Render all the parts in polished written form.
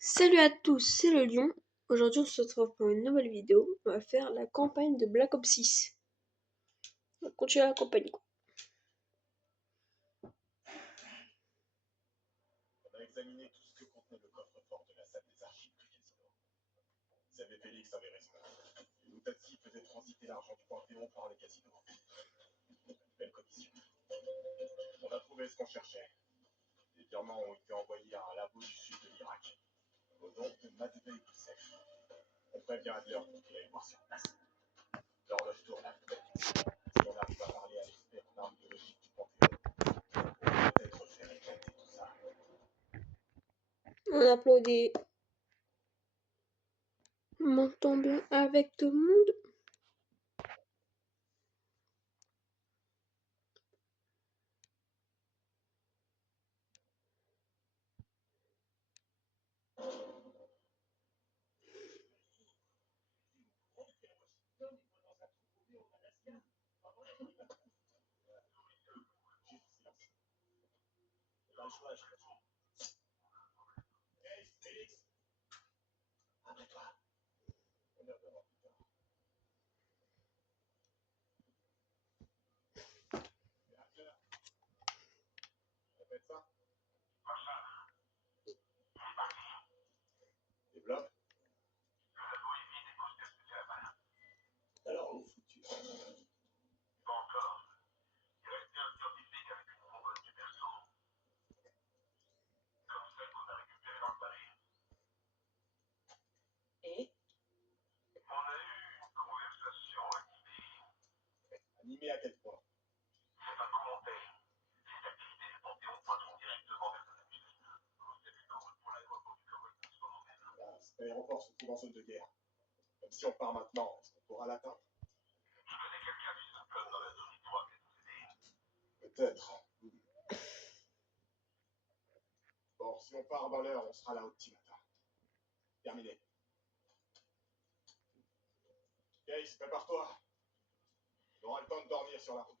Salut à tous, c'est le Lion. Aujourd'hui on se retrouve pour une nouvelle vidéo. On va faire la campagne de Black Ops 6. On va continuer la campagne quoi. On a examiné tout ce que contenait le coffre-fort de la salle des archives du casino. Xavier Félix avait raison. Les Luttazzi faisaient transiter l'argent du Panthéon par le casino. Belle commission. On a trouvé ce qu'on cherchait. Les virements ont été envoyés à un labo du sud de l'Irak, au nom de Matvei Youssef. On prévient Adler pour qu'il aille voir sur place. L'horloge tourne à tout. Si on arrive à parler à l'expert en armes biologiques du Panthéon, on peut peut-être faire éclater tout ça. On applaudit. On m'entend bien avec tout le monde. Hey, Félix! Après toi. On est vraiment plus tard. Et Adler? Répète ça. Les blocs? Alors, où foutu? Et Animé à quel point? Ah, cet aéroport se trouve en zone de guerre. Même si on part maintenant, est-ce qu'on pourra l'atteindre? Peut-être. Bon, si on part dans l'heure, on sera là au petit matin. Terminé. Case, prépare-toi. On aura le temps de dormir sur la route.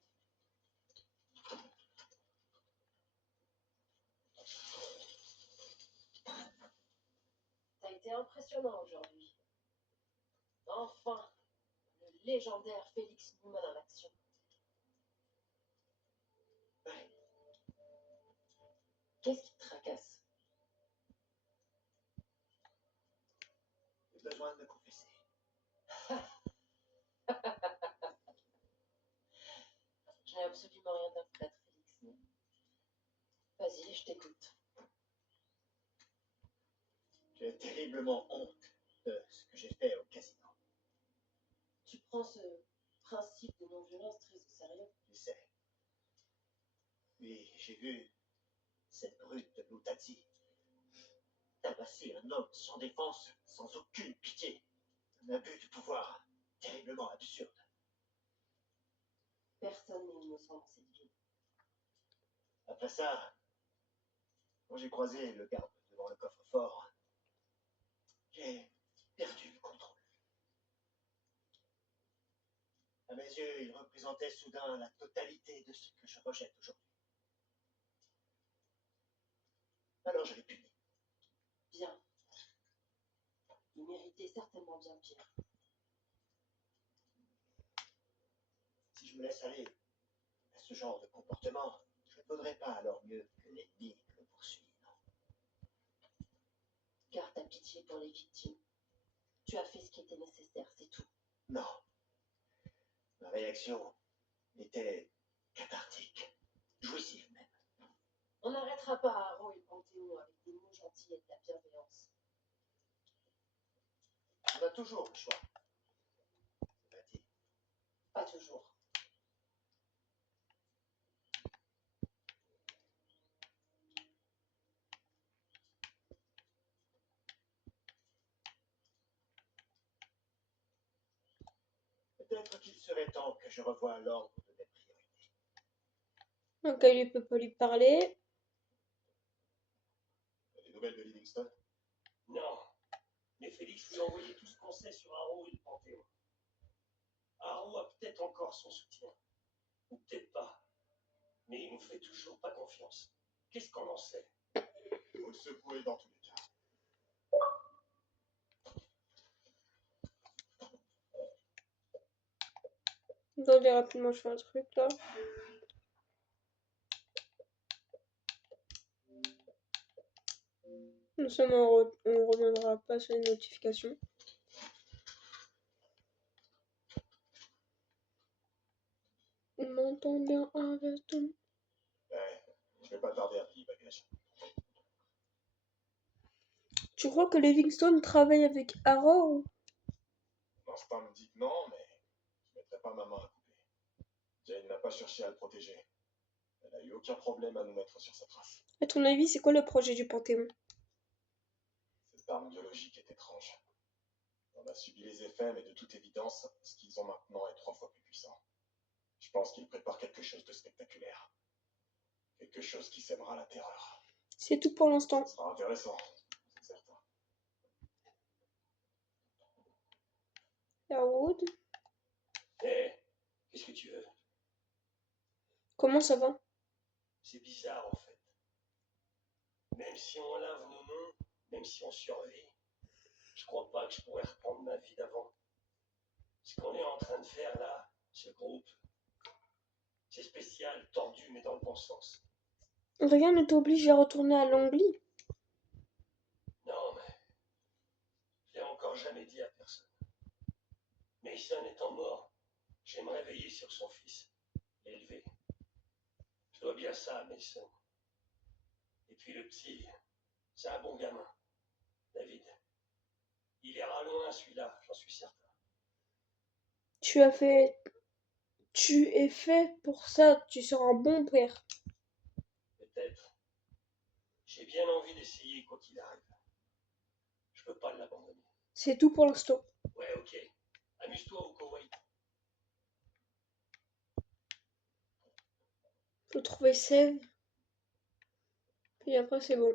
ça a été impressionnant aujourd'hui. Enfin, le légendaire Félix Newman en action. Ouais. Qu'est-ce qui te tracasse? J'ai besoin de me confesser. Je n'ai absolument rien à foutre, Félix. Vas-y, je t'écoute. J'ai terriblement honte de ce que j'ai fait au casino. Tu prends ce principe de non-violence très au sérieux. Je sais. Oui, j'ai vu cette brute de Luttazzi tabasser un homme sans défense, sans aucune pitié. Un abus de pouvoir terriblement absurde. Personne n'est innocent dans cette ville. Après ça, quand j'ai croisé le garde devant le coffre-fort, j'ai perdu le contrôle. À mes yeux, il représentait soudain la totalité de ce que je rejette aujourd'hui. Alors je l'ai puni. Bien. Il méritait certainement bien pire. Si je me laisse aller à ce genre de comportement, je ne vaudrais pas alors mieux que l'ennemi me poursuive. Garde ta pitié pour les victimes. Tu as fait ce qui était nécessaire, c'est tout. Non. Ma réaction était cathartique, jouissive même. On n'arrêtera pas Haro et le Panthéon avec des mots gentils et de la bienveillance. On a toujours le choix. C'est pas dit. Pas toujours. Peut-être qu'il serait temps que je revoie l'ordre de mes priorités. Donc elle ne peut pas lui parler. Des nouvelles de Livingston? Non, mais Félix lui a envoyé tout ce qu'on sait sur Haro et le Panthéon. Haro a peut-être encore son soutien, ou peut-être pas, mais il nous fait toujours pas confiance. Qu'est-ce qu'on en sait? Vous le secouez dans tous les cas. Attendez, rapidement, je fais un truc là. Non seulement on reviendra pas sur les notifications. On m'entend bien avec tout. Ouais, je vais pas tarder à plier bagage. Tu crois que Livingstone travaille avec Arrow? L'instinct me dit que non, mais je mettrai pas ma main à couper. Jane n'a pas cherché à le protéger. Elle a eu aucun problème à nous mettre sur sa trace. À ton avis, c'est quoi le projet du Panthéon? Cette arme biologique est étrange. On a subi les effets, mais de toute évidence, ce qu'ils ont maintenant est 3 fois plus puissant. Je pense qu'ils préparent quelque chose de spectaculaire. Quelque chose qui sèmera la terreur. C'est tout pour l'instant. Ce sera intéressant, c'est certain. Larwood, Eh, qu'est-ce que tu veux? comment ça va? C'est bizarre en fait. Même si on lave nos noms, même si on survit, je crois pas que je pourrais reprendre ma vie d'avant. Ce qu'on est en train de faire là, ce groupe, c'est spécial, tordu, mais dans le bon sens. Rien ne t'oblige à retourner à Langley. Non, mais je l'ai encore jamais dit à personne. Mason étant mort, j'aimerais veiller sur son fils, l'élever. Je dois bien ça à Mason. Et puis le petit, c'est un bon gamin, David. Il ira loin celui-là, j'en suis certain. Tu es fait pour ça, tu seras un bon père. Peut-être. J'ai bien envie d'essayer quoi qu'il arrive. Je peux pas l'abandonner. C'est tout pour l'instant. Ouais, ok. Amuse-toi au Koweït. Faut trouver Sève. Puis après, c'est bon.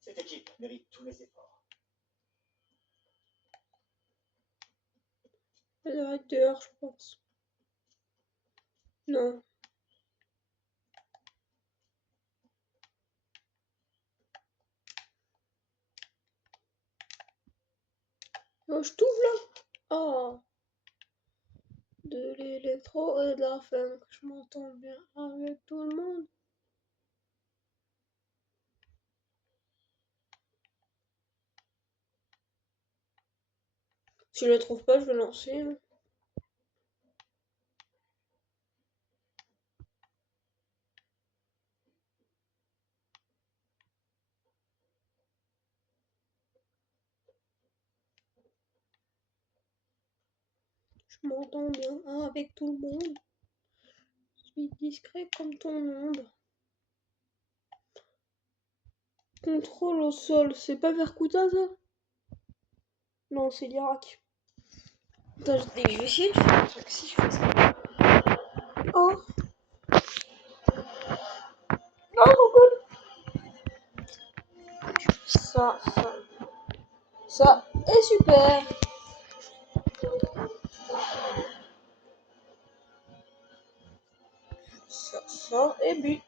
Cette équipe mérite tous mes efforts. Elle doit être dehors, je pense. Non. Oh, je t'ouvre là. Oh. De l'électro et de la funk. Je m'entends bien avec tout le monde. Si je le trouve pas, je vais lancer. Je m'entends bien avec tout le monde. Je suis discret comme ton ombre. Contrôle au sol, c'est pas Verkuta ça? Non, c'est l'Irak. Attends, je vais essayer de faire un truc si je fais ça. Oh! Oh, trop cool! Ça est super! Ça est but.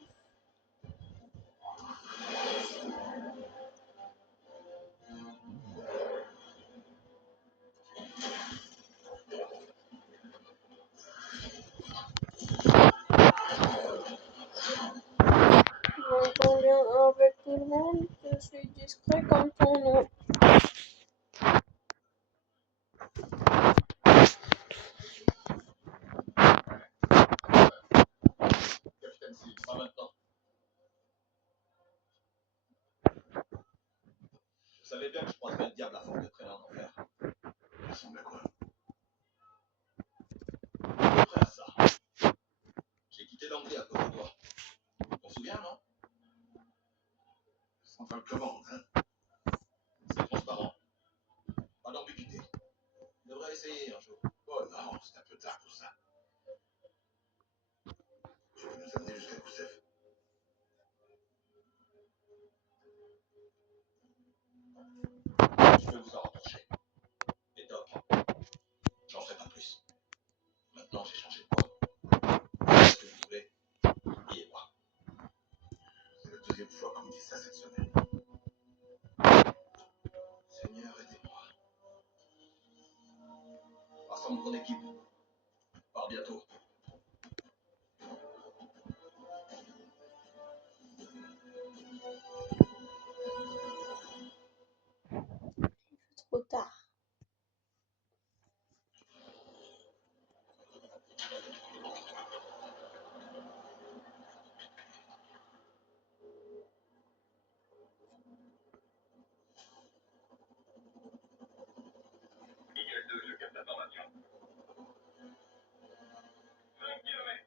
Je m'entends bien avec tout le monde. Je suis discret comme ton nom. Capitaine Six, pas maintenant. Je savais bien que je croiserais le diable à force de traîner en enfer. Ça ressemble à quoi? À peu près à ça. J'ai quitté l'anglais à cause de toi. Tu t'en souviens, non? Sans fin de commande, hein? C'est transparent. Pas d'ambiguïté. Tu devrais essayer un jour. Oh non, c'est un peu tard pour ça. Tu veux nous amener jusqu'à Koussef? Je peux vous en rapprocher. Et Doc, j'en ferai pas plus. Maintenant, j'ai changé de voie. Faites ce que vous voulez. ça cette semaine. Seigneur, aidez-moi. Rassemble ton équipe. Par bientôt. Trop tard. Miguel 2, je capte l'information. 5 km.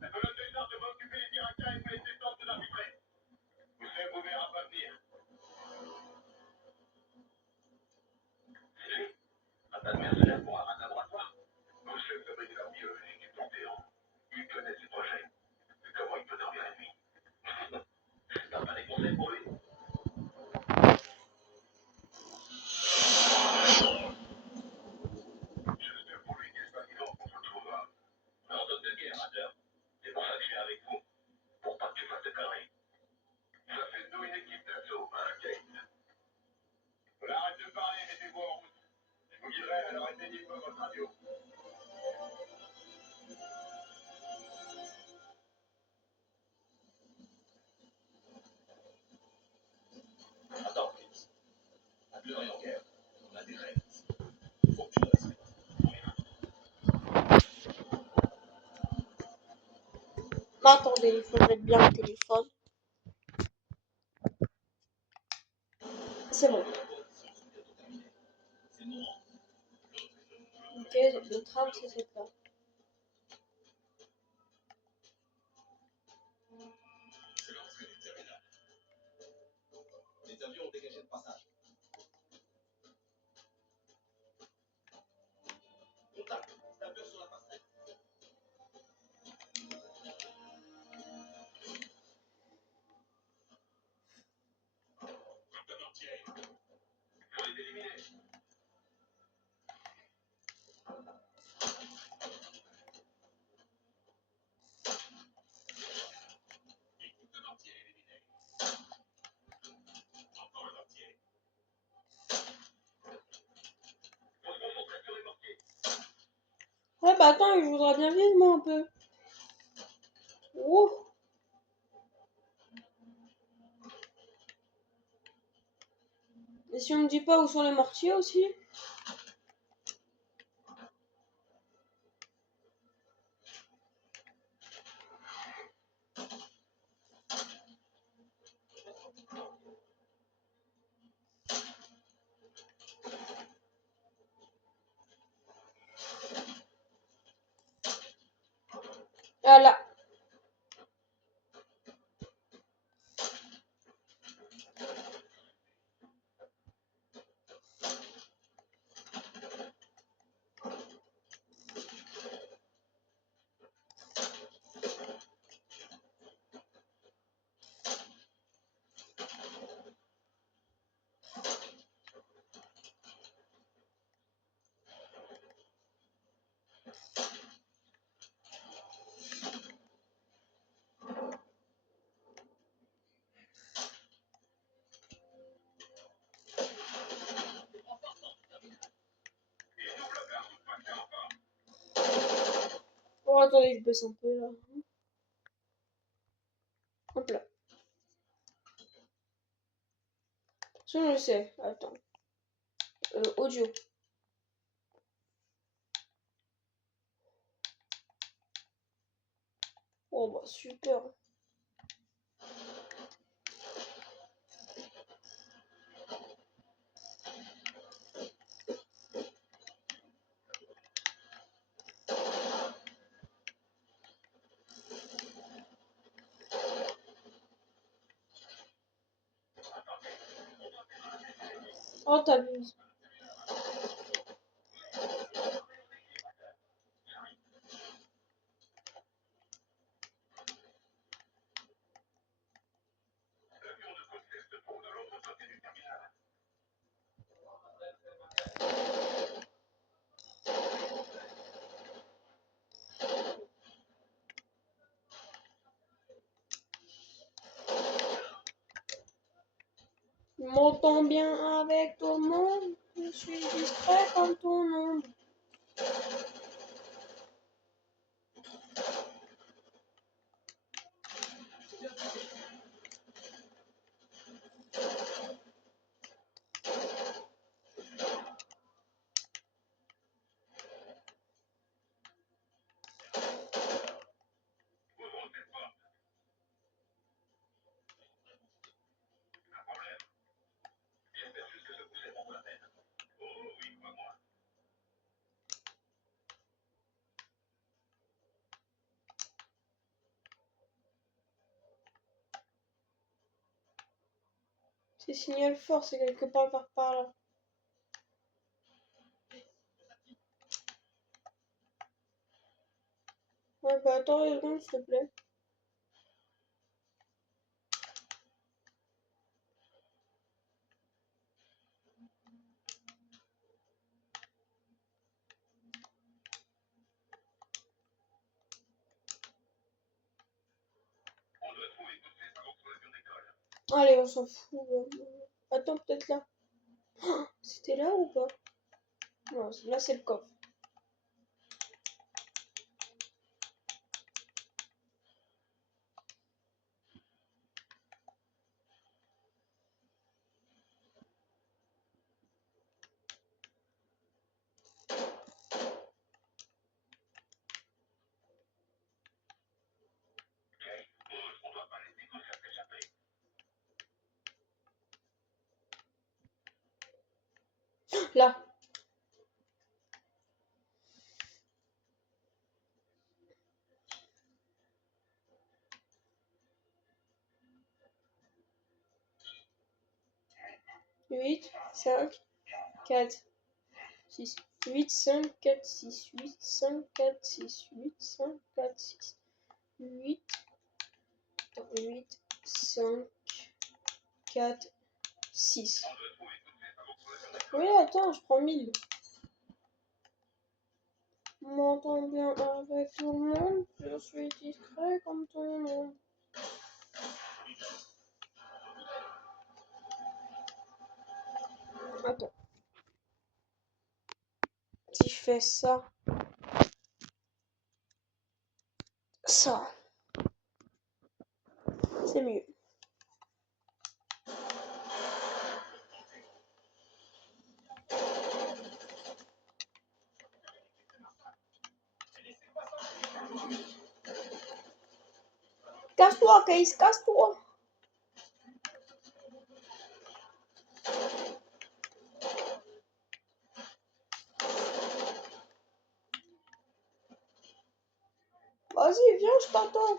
La colonne de garde va occuper les Irakiens et vous laisser tenter d'arbitrer. Vous savez, vous verrez pas venir. C'est lui. Un tas de mercenaires pour un laboratoire. Vous savez fabriquer l'arme biologique du Panthéon. Il connaît ses projets. Comment il peut dormir la nuit? T'as pas des conseils pour lui? J'espère pour lui qu'il se bat vivant qu'on se retrouve en zone de guerre à l'heure. C'est pour ça que je suis avec vous. Pour pas que tu fasses de conneries. Ça fait de nous une équipe d'assaut, hein, Kate? Arrête de parler, mettez-vous en route. Je vous guiderai, alors éteignez pas votre radio. Attends, Kate. La fleur est en guerre. On a des règles. Faut que tu les respectes. Mais attendez, il faut mettre bien le téléphone. C'est bon. Ok, le tram c'est cette là. C'est l'entrée du terminal. Les avions ont dégagé le passage. Contact. Tapeur sur la passerelle. Faut les éliminer. Écoute un entier éliminé. Encore un entier. Faut se concentrer sur les mortiers. Ouais, bah attends, je voudrais bien vivre moi un peu. Ouh. Et si on me dit pas où sont les mortiers aussi? Ah là. Oh, attendez, je baisse un peu là. Hop là. Ça, je sais. Attends. Audio. Oh, bah super. Oh, t'abuses. m'entends bien avec tout le monde. Je suis discret comme ton ombre. C'est signal fort, c'est quelque part par là. Ouais, bah attends une seconde, s'il te plaît. Allez, on s'en fout. Attends, peut-être là. C'était là ou pas? Non, là c'est le coffre. Là. Huit, 5, 4, 6. 8, 5, 4, 6. 8, 5, 4, 6. 8, 5, 4, 6. 8, 8, 5, 4, 6. Oui, attends, je prends 1000. On m'entend bien avec tout le monde. Je suis discret comme tout le monde. Attends. Si je fais ça. Ça. C'est mieux. Casse-toi, Case, casse-toi. Vas-y, viens, je t'attends.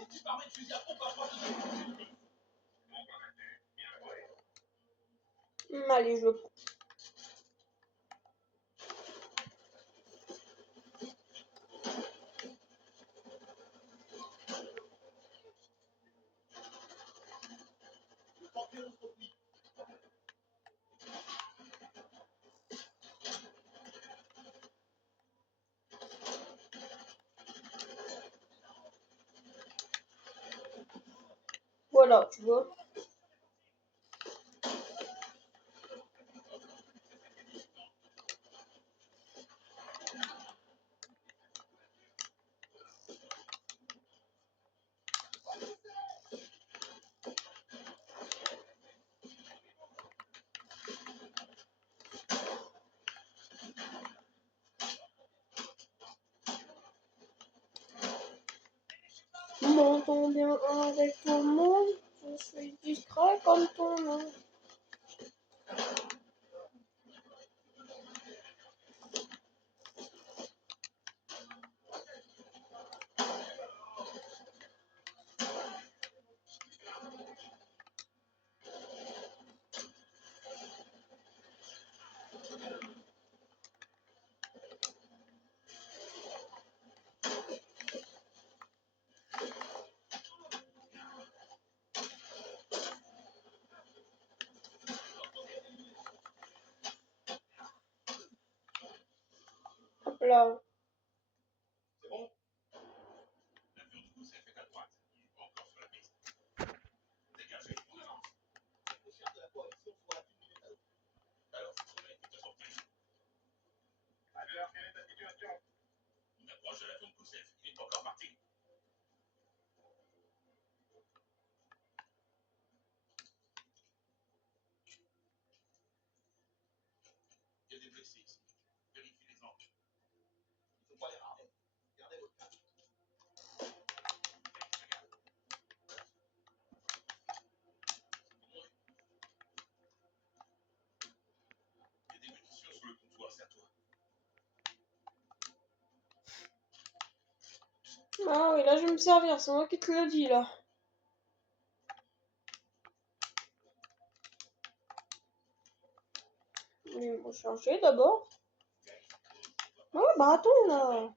Allez, je le prends. Voilà, tu vois. On m'entend bien avec tout le monde. Je suis discret comme ton nom. Hop là. C'est bon? La vue du coup s'est faite à droite. Il est pas encore sur la piste. Dégagez, on avance. Les chefs de la coalition sont à 1 minute à l'autre. Youssef, il est encore parti. Il y a des blessés ici. Vérifie les angles. Il ne faut pas les rater. Gardez votre calme. Il y a des munitions sur le comptoir, c'est à toi. Ah oui, là je vais me servir, c'est moi qui te l'ai dit là. Je vais me recharger d'abord. Ouais, bah attends là.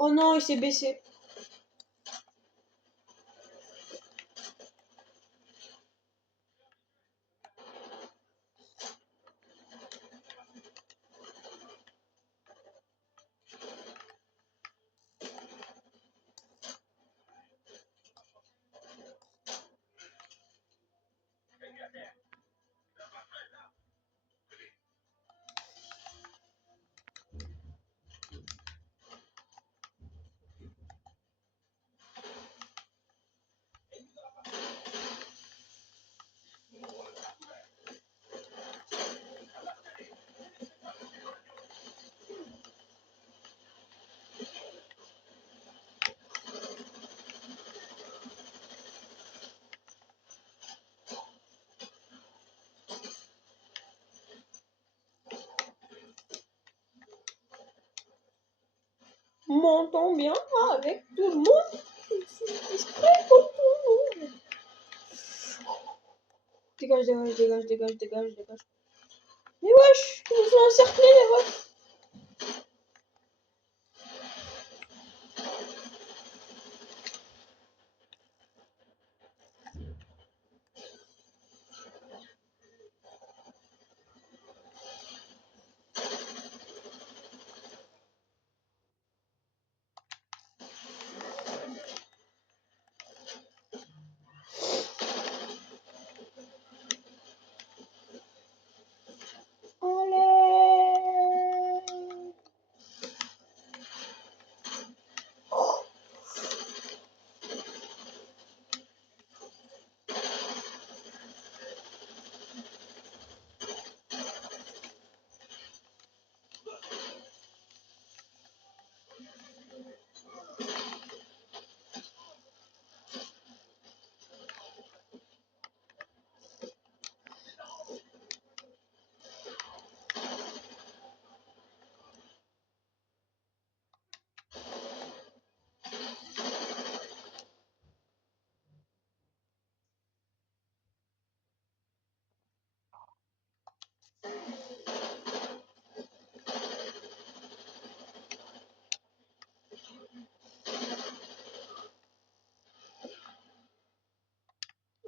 Oh non, il s'est baissé. On m'entend bien avec tout le monde. Je suis discret pour tout le monde. Dégage, dégage, dégage, dégage, dégage, dégage. Mais wesh, ils nous ont encerclés les refs. Allez.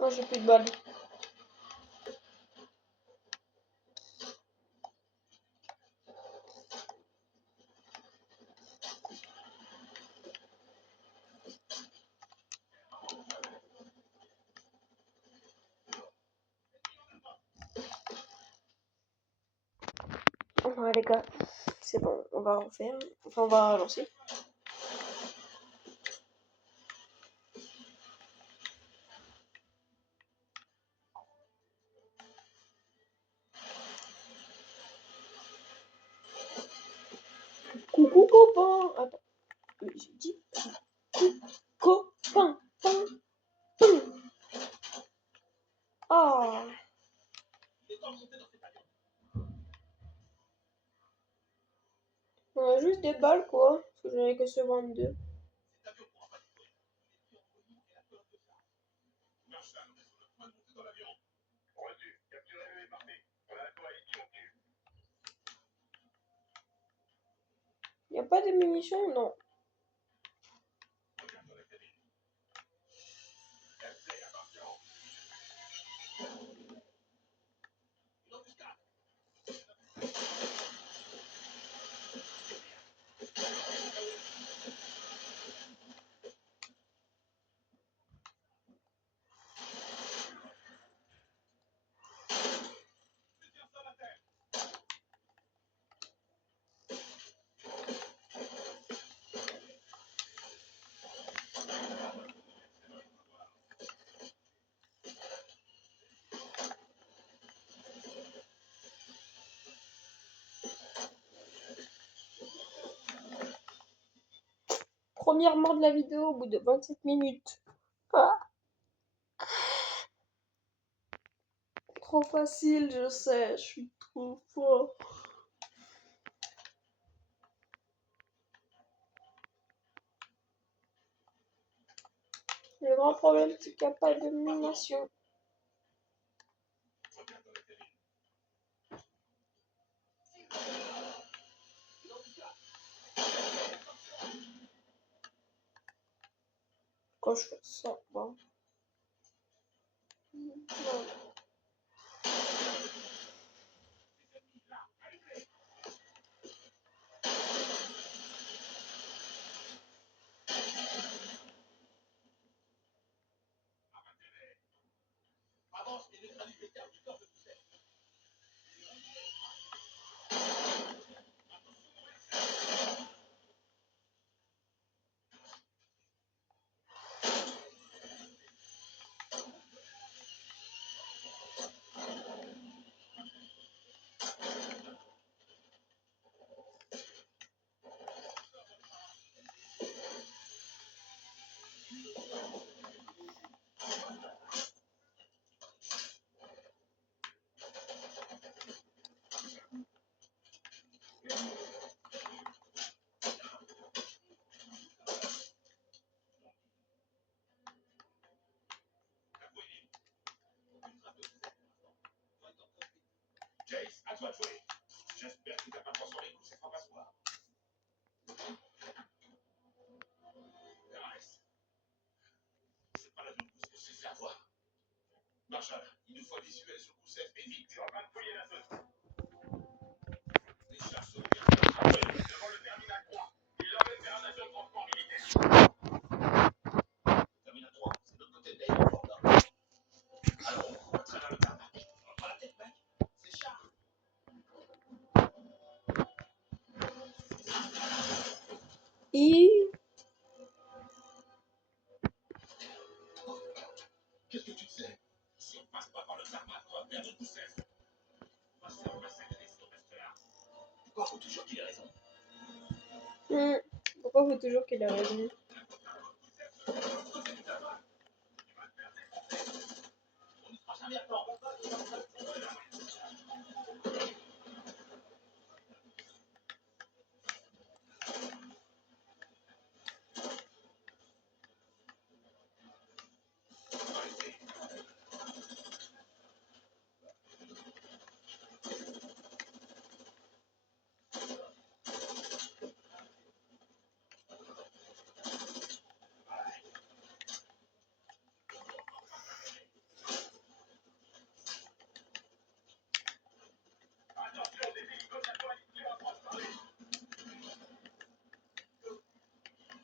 Non, j'ai plus de balles. les gars, c'est bon, on va refaire. Enfin, on va lancer. Coucou copain. Attends, j'ai dit copain. Ah. On a juste des balles quoi, parce que j'en ai que sur 22. Y a pas de munitions? Non. Première mort de la vidéo au bout de 27 minutes. Ah. Trop facile, je sais, je suis trop fort. Le grand problème, c'est qu'il n'y a pas de munitions. Quand je fais ça, bon. Non. Jace, à toi de jouer. J'espère que t'as pas transformé les coups, c'est pas passoire. Nice. C'est pas la même chose que c'est savoir. Marshall, il nous faut un visuel sur le coup sec, mais vite. Tu vas pas me fouiller la zone. Les chars sont ouverts. Devant le terminal 3. Il l'emmène vers un avion de transport militaire. Terminal 3, c'est de l'autre côté de l'aéroport. Alors, on court à travers le tarmac. On prend la tête, mec. C'est Char. Qu'est-ce que tu sais? Si on passe pas par le tarmac, on va perdre le coup sec. On va se faire massacrer si on reste là. Pourquoi faut toujours qu'il ait raison? Pourquoi faut toujours qu'il ait raison?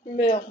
Merde.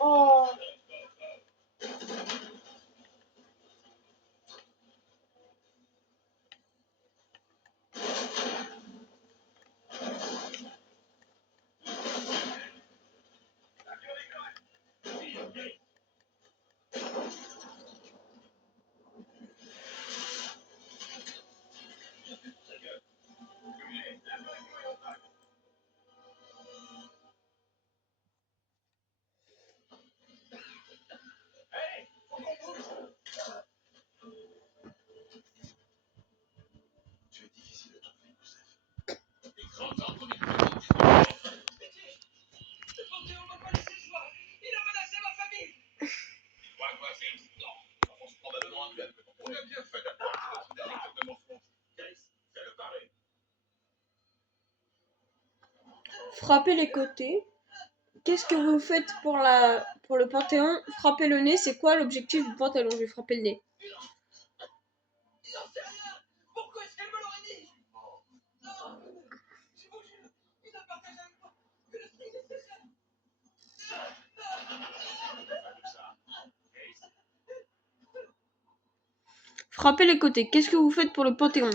Oh. Tu es difficile à trouver, Youssef. Le Panthéon m'a pas laissé le choix. Il a menacé ma famille. Quoi, Félix? Non. On se probablement un club. On a bien fait d'apprendre notre détecteur de mensonges. Chris, ça le paraît. Frappez les côtés. Qu'est-ce que vous faites pour le Panthéon? Frapper le nez, c'est quoi l'objectif du pantalon? Je vais frapper le nez. Il en sait rien. Pourquoi est-ce qu'elle me l'aurait dit? Non. Je vous jure, il a partagé avec moi que le strict nécessaire. Frappez les côtés. Qu'est-ce que vous faites pour le Panthéon?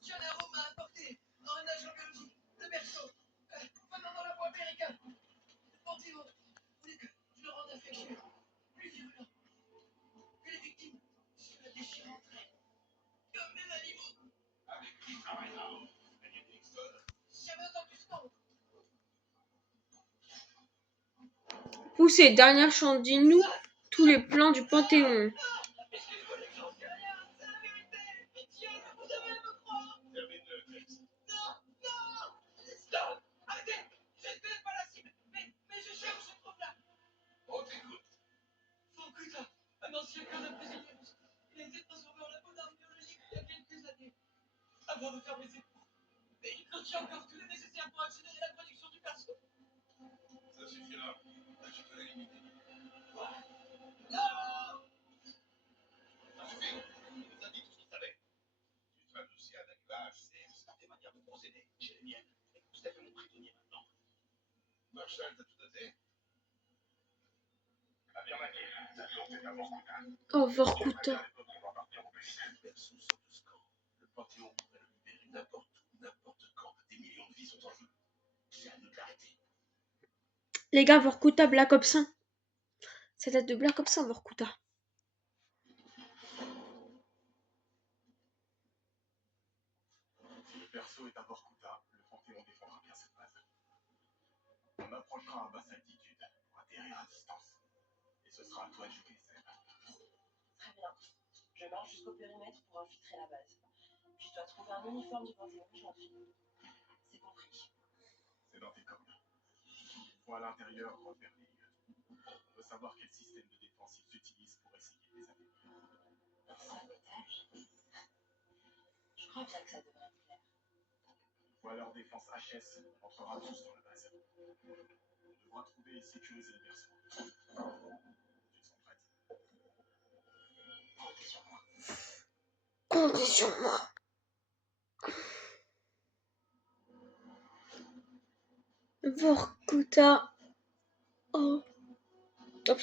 Gennaro m'a apporté un agent biologique, le berceau, venant dans la voie américaine. Le Panthéon voulait que je le rende infectieux, plus virulent, que les victimes se la déchirent entre elles, comme des animaux. Avec qui travaille-t-on? Daniel Kingston? Jamais entendu ce nom. Poussez, dernière chance, dis-nous tous les plans du Panthéon. Excusez-moi les gens, c'est rien, c'est la vérité. Pitié, vous devez me croire. Termine-le, Chris. Non, stop, arrêtez. Je ne connais pas la cible, mais je cherche ce problème. On t'écoute. Vorkuta, un ancien cadre prisonnier. Il a été transformé en labo d'armes biologiques il y a quelques années, avant de faire mes époux. Mais il contient encore tout le nécessaire pour accélérer la production du perso. Ça suffira. Je peux l'éliminer. Quoi? Non! Ça suffit. Il nous a dit tout ce qu'il savait. Tu traces aussi un activage, c'est des manières de procéder. J'ai les miennes. Et vous êtes mon prisonnier maintenant. Marshall, t'as tout noté? Affirmatif. La source est à Vorkuta. Oh, Vorkuta. On va partir au plus vite. Le berceau sort de ce camp. Le Panthéon pourrait le libérer n'importe où, n'importe quand. Des millions de vies sont en jeu. C'est à nous de l'arrêter. Les gars, Vorkuta, Black Ops 1. Ça date de Black Ops 1, Vorkuta. Si le perso est à Vorkuta, le Panthéon défendra bien cette base. On approchera à basse altitude pour atterrir à distance. Et ce sera à toi de jouer, Seb. Très bien. Je marche jusqu'au périmètre pour infiltrer la base. Puis je dois trouver un uniforme du Panthéon, je l'enfile. C'est compris. C'est dans tes cordes. Une fois à l'intérieur, repère les lieux. On veut savoir quel système de défense ils utilisent pour essayer de les affaiblir. Un sabotage? Je crois bien que ça devrait être clair. Une fois leur défense HS, on entrera tous dans la base. On devra trouver et sécuriser le berceau. Tu te sens prête? Comptez sur moi. Comptez sur moi. Vorkuta. Oh. La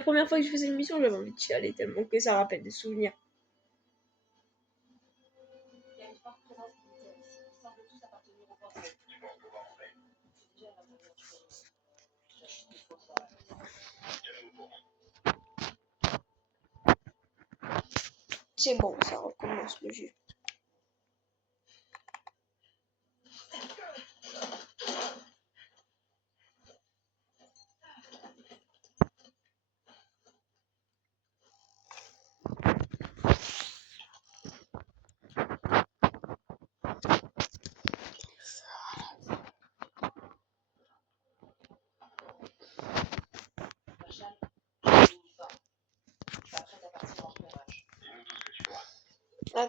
première fois que je faisais une mission, j'avais envie de chialer tellement que ça rappelle des souvenirs. Il y a une forte présence militaire ici. Ils semblent tous appartenir au Panthéon. Tu penses pouvoir entrer? C'est déjà à l'intérieur du périmètre. Je dois juste me faufiler dans la base. Il y a la pour moi. C'est bon, ça recommence le jeu. Marshall, j'ai l'uniforme. Je m'apprête à partir en repérage. Dis-nous tout ce que tu vois. Ah.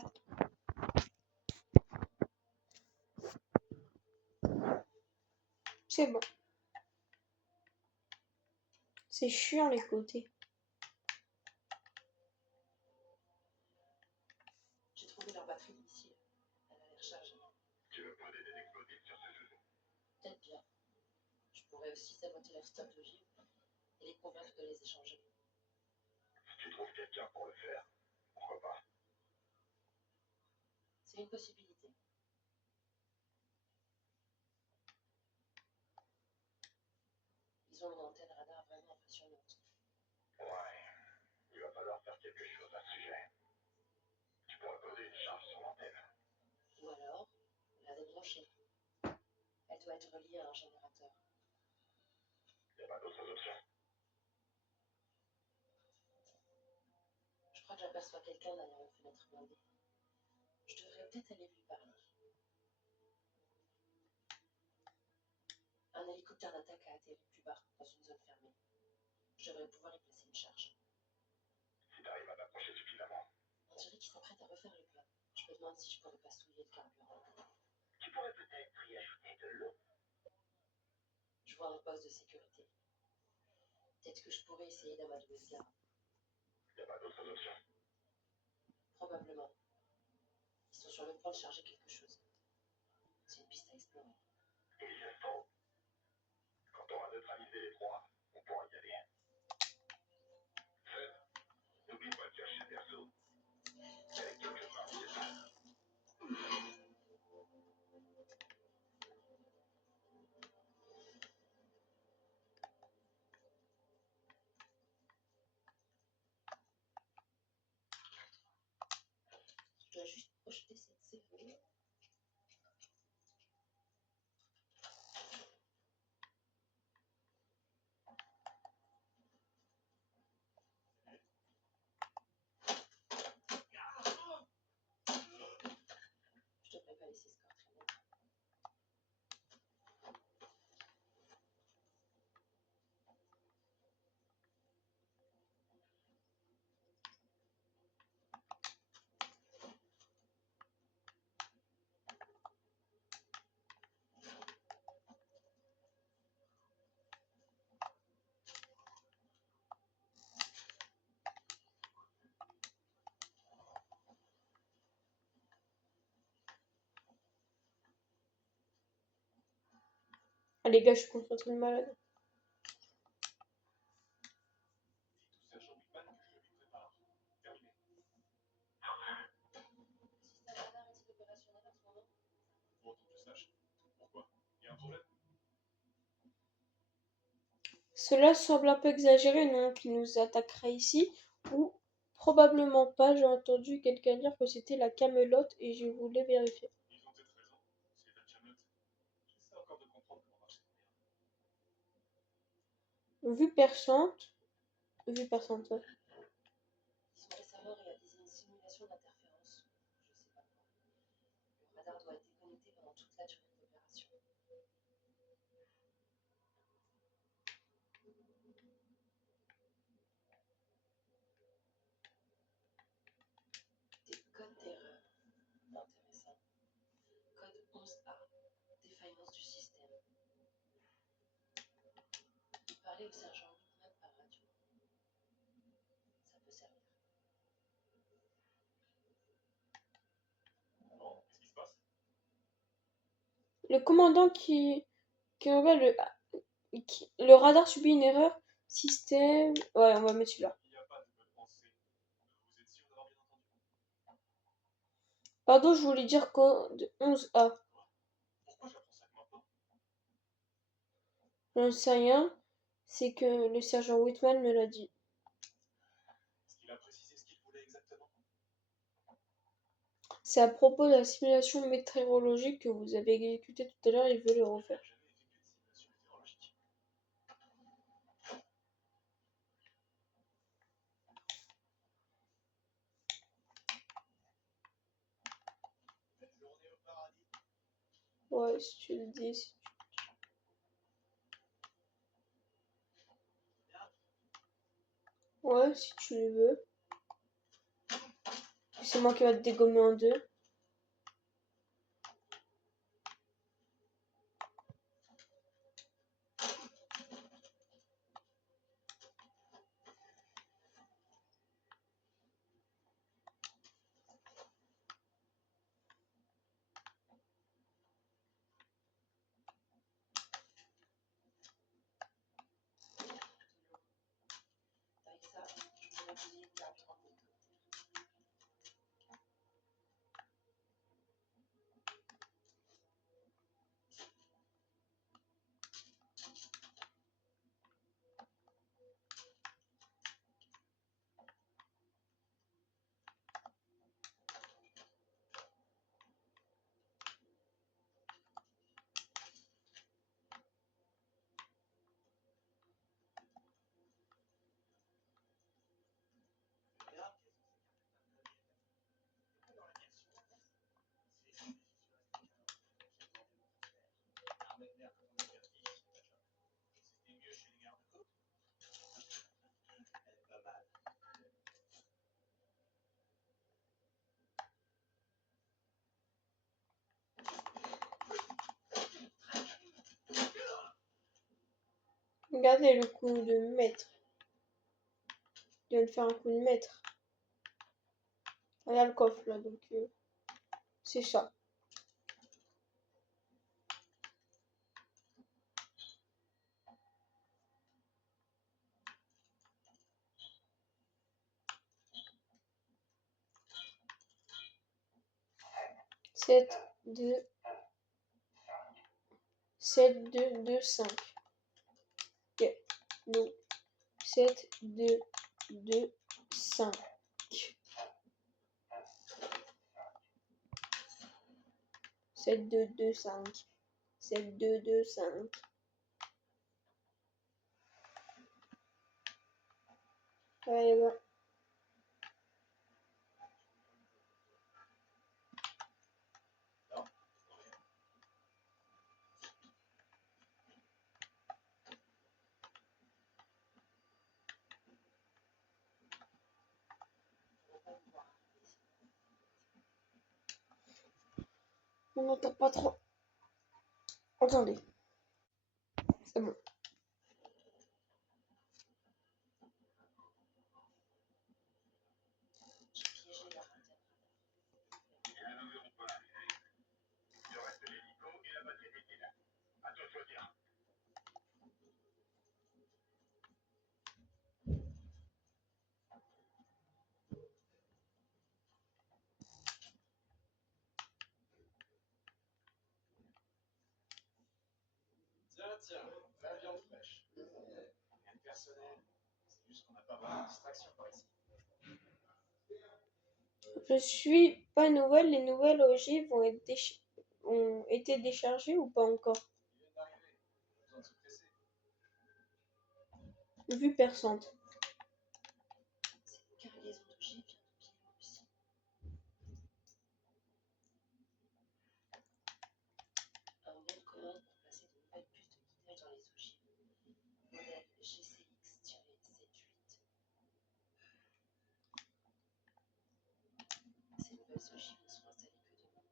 C'est bon. C'est chiant les côtés. J'ai trouvé leur batterie de missile. Elle a l'air chargée. Tu veux poser des explosifs sur ce genou? Peut-être bien. Je pourrais aussi saboter leur stock d'ogives et les convaincre de les échanger. Si tu trouves quelqu'un pour le faire, pourquoi pas? C'est une possibilité. Ils ont une antenne radar vraiment impressionnante. Ouais, il va falloir faire quelque chose à ce sujet. Tu pourrais poser une charge sur l'antenne. Ou alors, la débrancher. Elle doit être reliée à un générateur. Y a pas d'autres options? Je crois que j'aperçois quelqu'un derrière une fenêtre blindée. Je devrais peut-être aller lui parler. Un hélicoptère d'attaque a atterri plus bas, dans une zone fermée. Je devrais pouvoir y placer une charge. Si t'arrives à t'approcher suffisamment, On dirait qu'ils s'apprêtent à refaire le plein. Je me demande si je pourrais pas souiller le carburant. tu pourrais peut-être y ajouter de l'eau. Je vois un poste de sécurité. Peut-être que je pourrais essayer d'amadouer ce gars. Y a pas d'autres options? Probablement. Ils sont sur le point de charger quelque chose. C'est une piste à explorer. Il faut. Quand on aura neutralisé les trois, on pourra y aller. Fred, n'oublie pas de cacher perso. Elle est quelque part, c'est ça. Je dois juste projeter cette serrure. Je devrais pas laisser ce corps traîner. Ah les gars, je suis concentrée de malade. Sergent Whitman que je lui prépare. Terminé. Le système radar est-il opérationnel en ce moment? Pour autant que je sache. Pourquoi? Y a un problème? Cela semble un peu exagéré, non, qu'il nous attaquerait ici, ou probablement pas. J'ai entendu quelqu'un dire que c'était la Camelote et je voulais vérifier. Ils ont peut-être raison. C'est la Camelot. J'essaie encore de comprendre comment marche cette merde. Vue perçante. Vue perçante, ouais. Ils ont récemment réalisé une simulation d'interférence. Je sais pas quoi. Le radar doit être déconnecté pendant toute la durée de l'opération. Des codes d'erreur. Intéressant. Code 11A. Défaillance du système. Parler au sergent Whitman par radio. Ça peut servir. Bon, qu'est-ce qui se passe? Le commandant qui envoie le radar subit une erreur. Système. Ouais, on va mettre celui-là. Il n'y a pas de bonne pensée. Vous êtes sûr d'avoir bien entendu? Pardon, je voulais dire code 11A. Pourquoi j'apprends ça que maintenant? J'en sais rien. C'est que le sergent Whitman me l'a dit. Est-ce qu'il a précisé ce qu'il voulait exactement? C'est à propos de la simulation météorologique que vous avez exécutée tout à l'heure, il veut le refaire. Ouais, si tu le dis. Ouais, si tu le veux. C'est moi qui va te dégommer en deux. Avec ça, je vais poser le carburant. Regardez le coup de maître. Il vient de faire un coup de maître. Regarde le coffre là, donc c'est ça. Sept, deux, 7, 2, 2, 5. Ok. Donc, 7, 2, 2, 5. 7, 2, 2, 5. 7, 2, 2, 5. Allez, bah. On n'entend pas trop. Attendez. C'est bon. J'ai piégé leur antenne. Il reste l'hélico et la batterie liquide. À toi de choisir. Tiens, la viande fraîche. Rien de personnel. C'est juste qu'on n'a pas vraiment de distraction par ici. Je suis pas nouvelle. Les nouvelles ogives ont été déchargées ou pas encore? Ils viennent d'arriver. Pas besoin de se presser. Vue perçante. Cette cargaison d'ogives vient de Biélorussie. Un Nord-Coréen a placé de nouvelles puces de guidage dans les ogives. Modèle GCX-78. Ces nouvelles ogives ne sont installées que demain.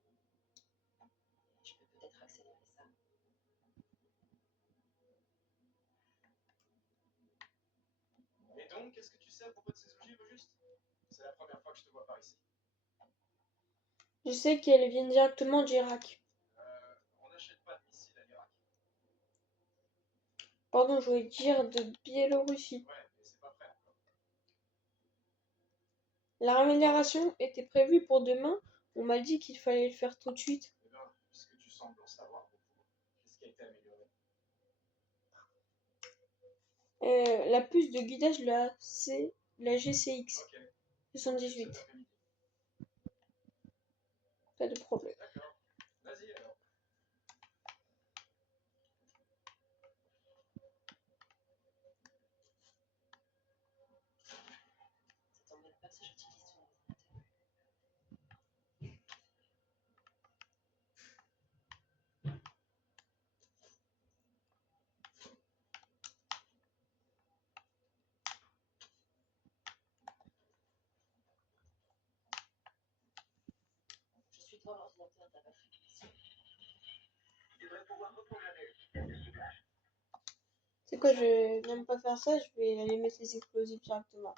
Et je peux peut-être accélérer ça. Et donc, qu'est-ce que tu sais à propos de ces ogives au juste? C'est la première fois que je te vois par ici. Je sais qu'elles viennent directement d'Irak. On n'achète pas de missiles à l'Irak. Pardon, je voulais dire de Biélorussie. Ouais, mais c'est pas prêt encore. La rémunération était prévue pour demain. On m'a dit qu'il fallait le faire tout de suite. Eh ben, puisque tu sembles en savoir beaucoup, qu'est-ce qui a été amélioré? La puce de guidage, la GCX Ok, 78. cet après-midi. Pas de problème. D'accord. Vas-y alors. Ça t'embête pas si j'utilise ton ordinateur? Je suis devant l'ordinateur de la batterie glissée. Tu devrais pouvoir reprogrammer le système de ciblage. C'est quoi, je vais même pas faire ça, je vais aller mettre les explosifs directement.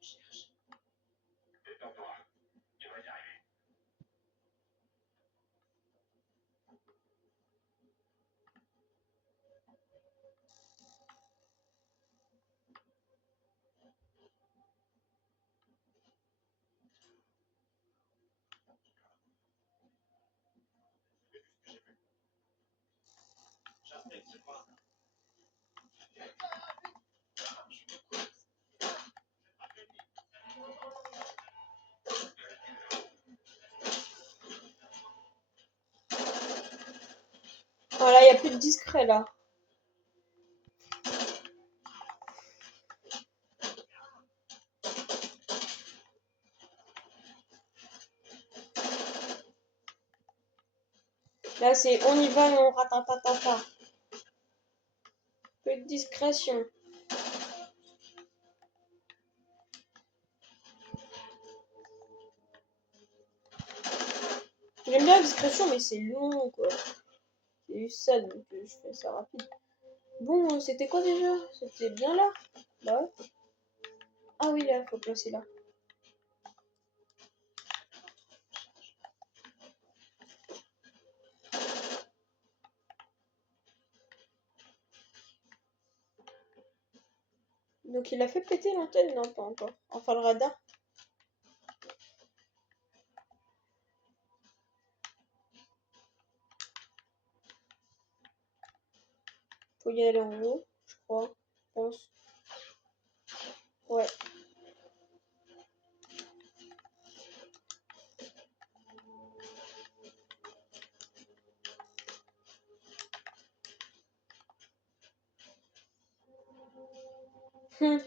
Je cherche. Détends-toi. Tu vas y arriver. J'inspecte ce coin. Voilà, il n'y a plus de discret là. Là, c'est on y va et on ratatatata. Peu de discrétion. J'aime bien la discrétion, mais c'est long quoi. C'est juste ça, donc je fais ça rapide. Bon, c'était quoi déjà? C'était bien là? Bah ouais. Ah oui, là, faut placer là. Donc il a fait péter l'antenne? Non, pas encore. Enfin, le radar. Faut y aller en haut, je crois. Je pense. Ouais. Hum.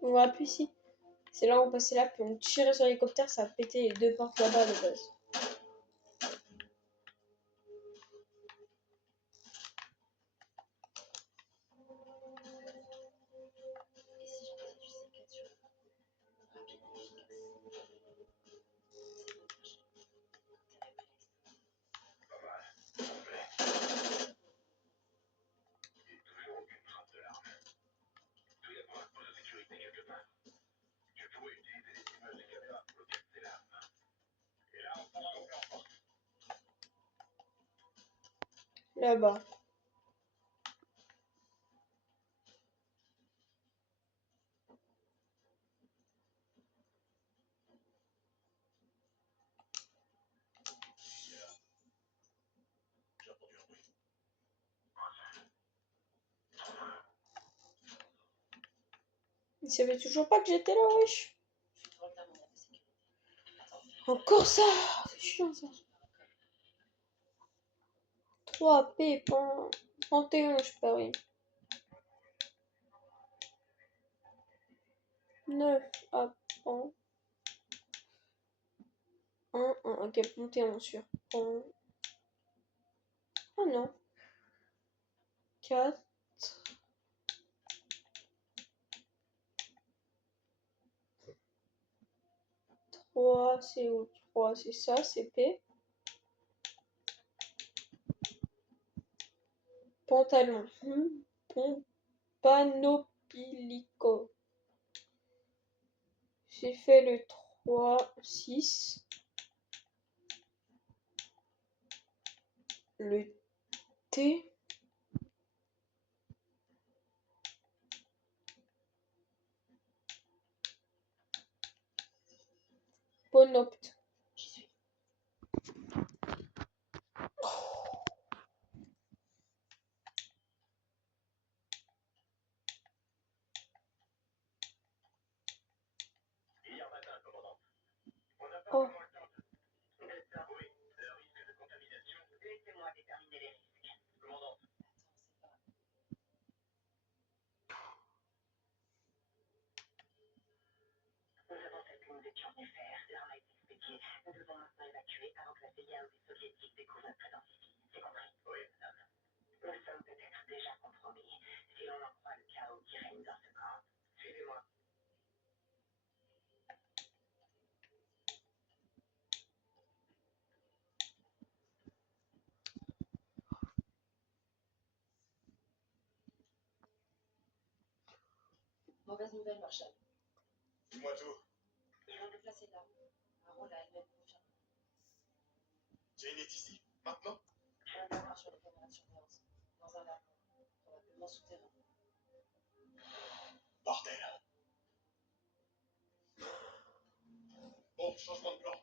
On va appuyer ici. C'est là où on passait là, puis on tirait sur l'hélicoptère, ça a pété les deux portes là-bas de base. Et si je mettais du C4 sur le rapide et efficace? C'est bon, marché. T'avais pas l'explosion. Pas mal. Complet. Et toujours aucune trace de l'arme. Tous les points de sécurité Là-bas. J'ai entendu un bruit. Il savait toujours pas que j'étais là, wesh. Je dois terminer la sécurité. Encore ça! C'est chiant ça. 3 pépins. 31, je parie. 9 apprends. 1, ok, 31 sur 1. Oh non. 4. 3, c'est où? 3, c'est ça, c'est P. Pantalon. Panopilico. J'ai fait le 3, 6. Le T. Ponopte. J'y suis. Hier matin, commandant. On n'a pas Oh. vraiment le temps de... Oui, le risque de contamination. Laissez-moi déterminer les risques. Commandant. Attends, Nous avons fait ce que nous étions venus faire. L'arme a été expédiée. Nous devons maintenant évacuer avant que la CIA ou les soviétiques découvrent notre présence ici. C'est compris? Oui, madame. Nous sommes peut-être déjà compromis si l'on en croit le chaos qui règne dans ce camp. Suivez-moi. mauvaise nouvelle, Marshall. Dis-moi tout. Ils vont déplacer l'arme. Un rôle à elle-même confirmé. Jane est ici, maintenant? Je viens de voir sur les caméras de surveillance. Dans un wagon. Probablement souterrain. Bordel. Bon, changement de plan.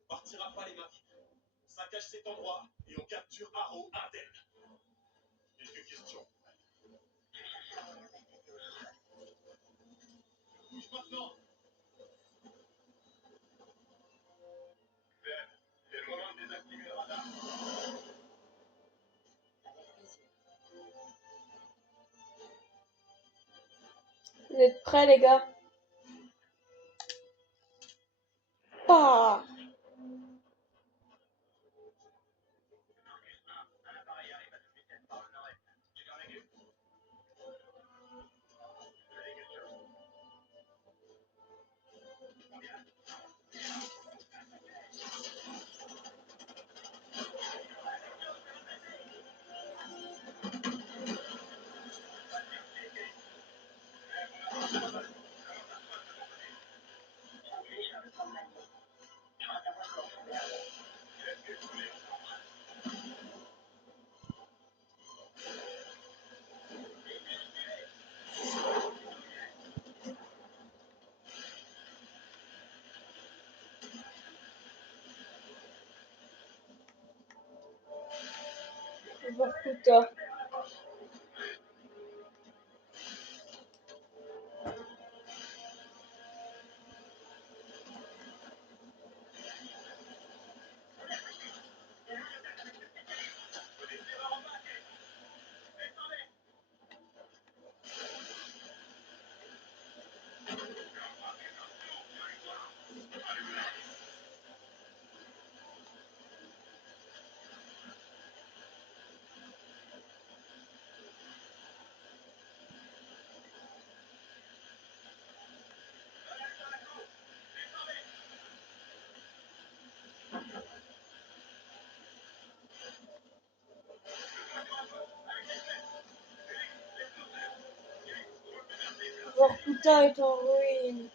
On partira pas les mains vides. On saccage cet endroit et on capture Arrow indemne. Quelques questions. Bouge maintenant. Ben, c'est le moment de désactiver le radar. Avec plaisir. Vous êtes prêts, les gars? Ah! Un appareil arrive à toute vitesse par le nord-est. Tu gardes les gueux? Fais quelque chose. Combien? Vorkuta. Vorkuta est en ruine.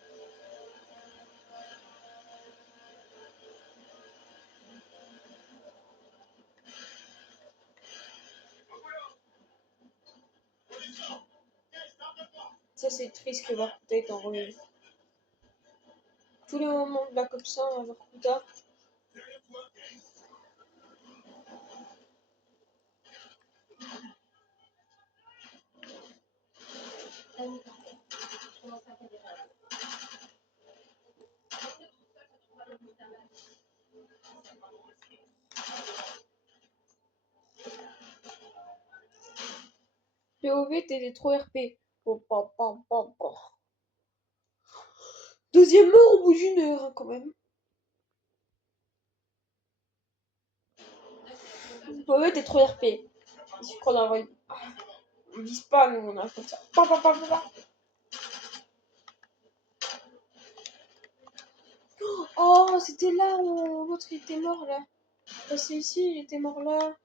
Ça, c'est triste que Vorkuta est en ruine. Tous les moments de Black Ops 1 à Vorkuta. POV, t'étais trop RP. Deuxième mort au bout d'une heure, hein, quand même. POV, t'es trop RP. Il suffit qu'on envoie. Ils disent pas, nous, on a comme ça. Oh, c'était là où l'autre était mort, là. C'est ici, il était mort là.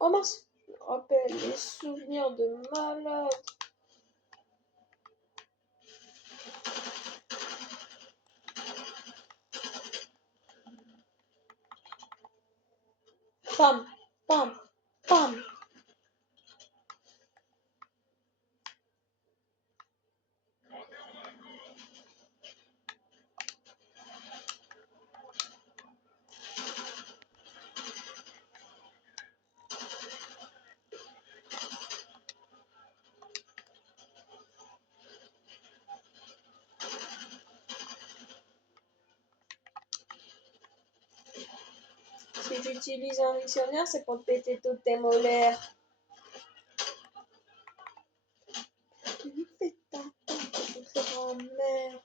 Oh mince. Je me rappelle les souvenirs de malade. Pam, pam, pam. Si j'utilise un dictionnaire, c'est pour te péter toutes tes molaires. Tu fais ta grand-mère.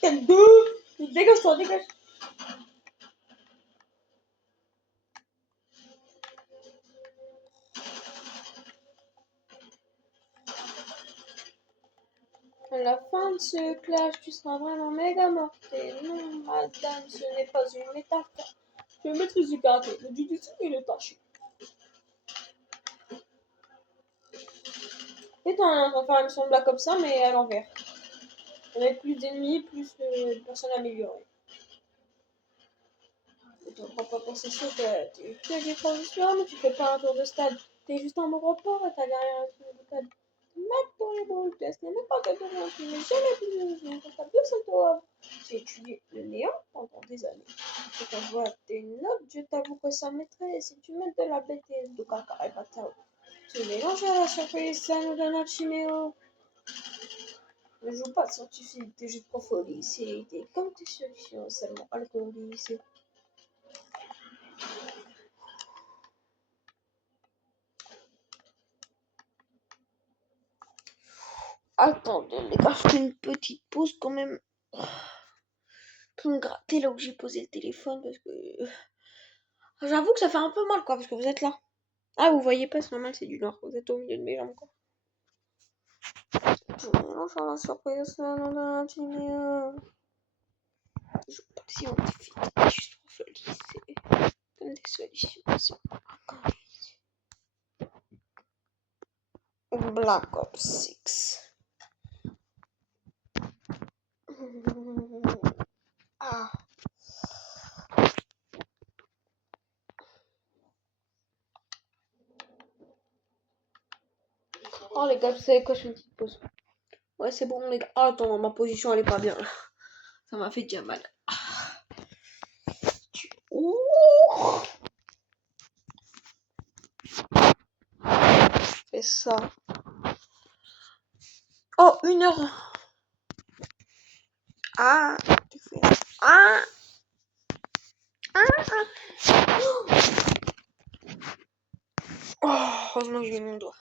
Quel deux. Dégage-toi, dégage. À la fin de ce clash, tu seras vraiment méga mortel. Non, madame, ce n'est pas une métaphore. Je maîtrise du karaté, le jujutsu et le tachi. Et on va faire une mission Black Ops 1, mais à l'envers. Avec plus d'ennemis, plus de personnes améliorées. C'est sûr que tu as des transitions, mais tu fais pas un tour de stade. T'es juste en report et t'as gagné un tour de stade. Mettre pour les balles, ce n'est même pas quelque chose qui n'est jamais plus de t'as 200 euros. J'ai étudié le néant pendant des années. Et quand je vois tes notes, je t'avoue que ça m'effraie. Si tu mets de la BTS, de caca et patao, tu mélanges à la surprise, ça nous donne un chiméo. Ne joue pas de scientifique, t'es juste prof au lycée. T'es comme tes solutions, seulement alcoolisé. Attendez, les gars, je fais une petite pause quand même. Pour me gratter là où j'ai posé le téléphone parce que. J'avoue que ça fait un peu mal quoi, parce que vous êtes là. Ah, vous voyez pas, c'est normal, c'est du noir. Vous êtes au milieu de mes jambes quoi. Je mélange à la surprise, là, dans la team. Je joue pas de scientifique, je suis trop au lycée. Comme des solutions, c'est encore. Black Ops 6. Ah. Oh les gars, vous savez quoi, je fais une petite pause. Ouais, c'est bon les gars. Oh, attends, ma position elle est pas bien là. Ça m'a fait déjà mal. Ouh. Fais ça. Oh, 1 heure. Ah, tu fais. Ah. Oh, heureusement que j'ai mon doigt.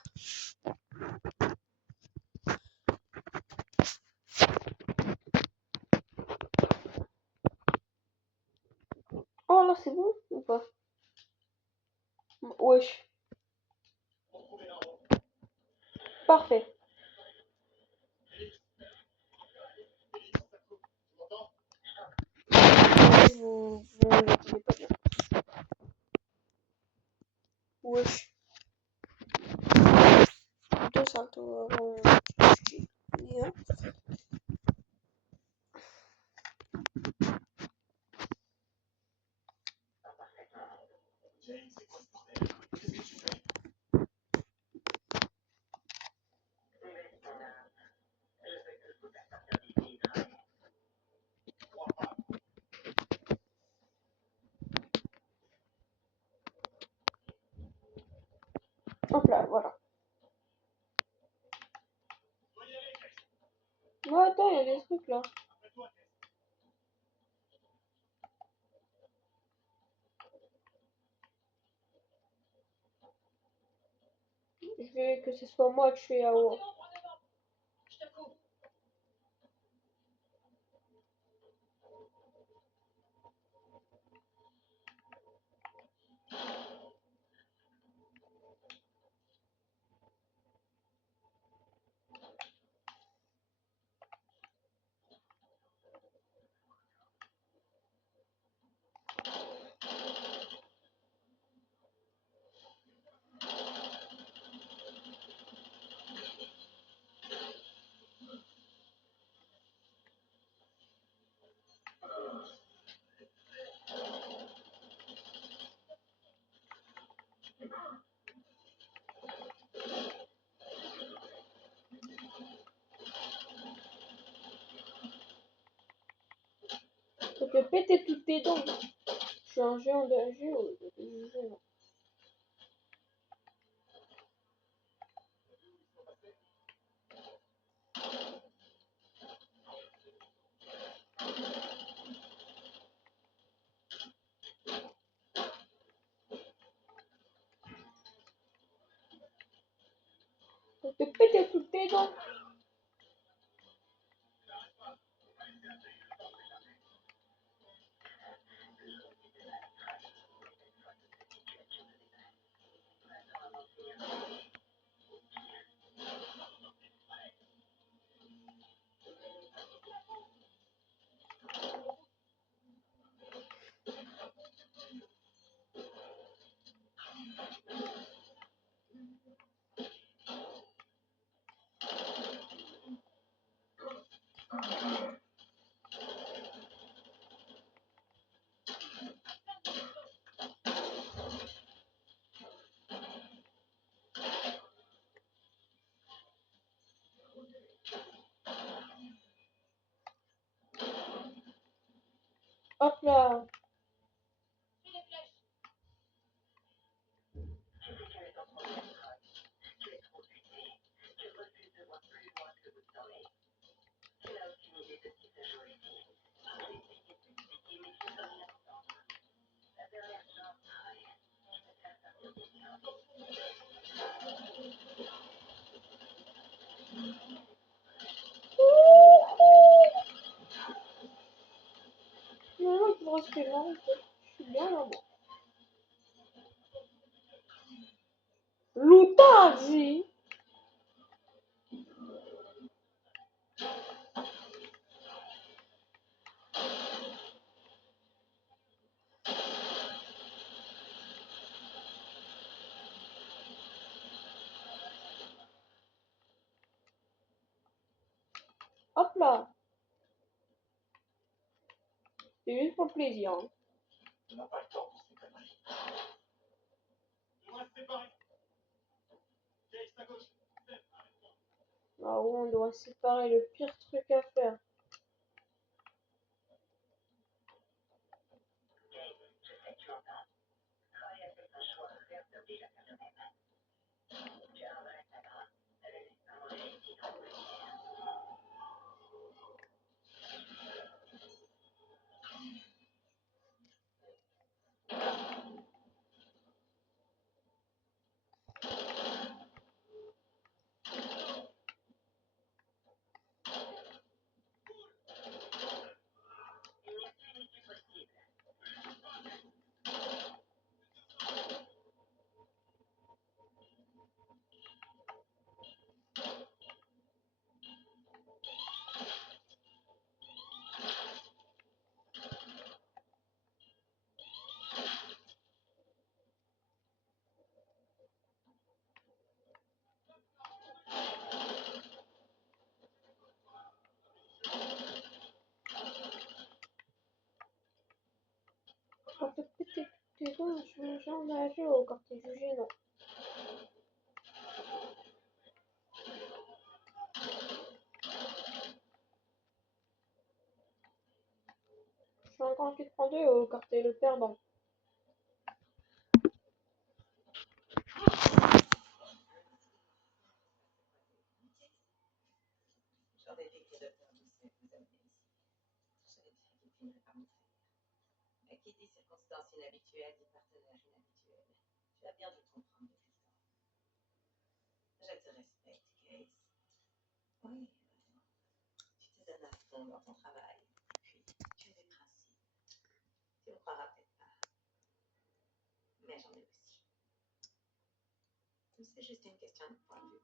Oh là, c'est bon ou pas? Wesh. Parfait. Vous l'entendez pas bien. Wesh. Deux saltos avant. Bien. Oh, attends, il y a des trucs là. Je veux que ce soit moi que je suis Yao. Je te couvre. Faut te péter toutes tes dents. Je suis un géant de géo. Géant. Faut te péter toutes tes dents. Hop là. Non, il me reste que là. Je suis bien là, moi. Lutazzi. Hop là. C'est juste pour le plaisir. Hein. On n'a pas le temps pour ces conneries. On doit se séparer. Gaze à gauche. Ah ouais, on doit séparer le pire truc à faire. On peut péter tes dents, je suis un géant de la géo quand t'es jugé, non. Je suis un grand qui te prend deux quand t'es le perdant. J'en ai des que Dr. Doucet vous amener ici. Je savais bien qu'il finirait par me trahir. Mais qui dit circonstance inhabituelle dit partenaire inhabituel. Tu as bien dû comprendre depuis le temps. Je te respecte, Case. Oui, vraiment. Tu te donnes à fond dans ton travail. Puis, tu as des principes. Tu ne croiras peut-être pas. Mais j'en ai aussi. C'est juste une question de point de vue.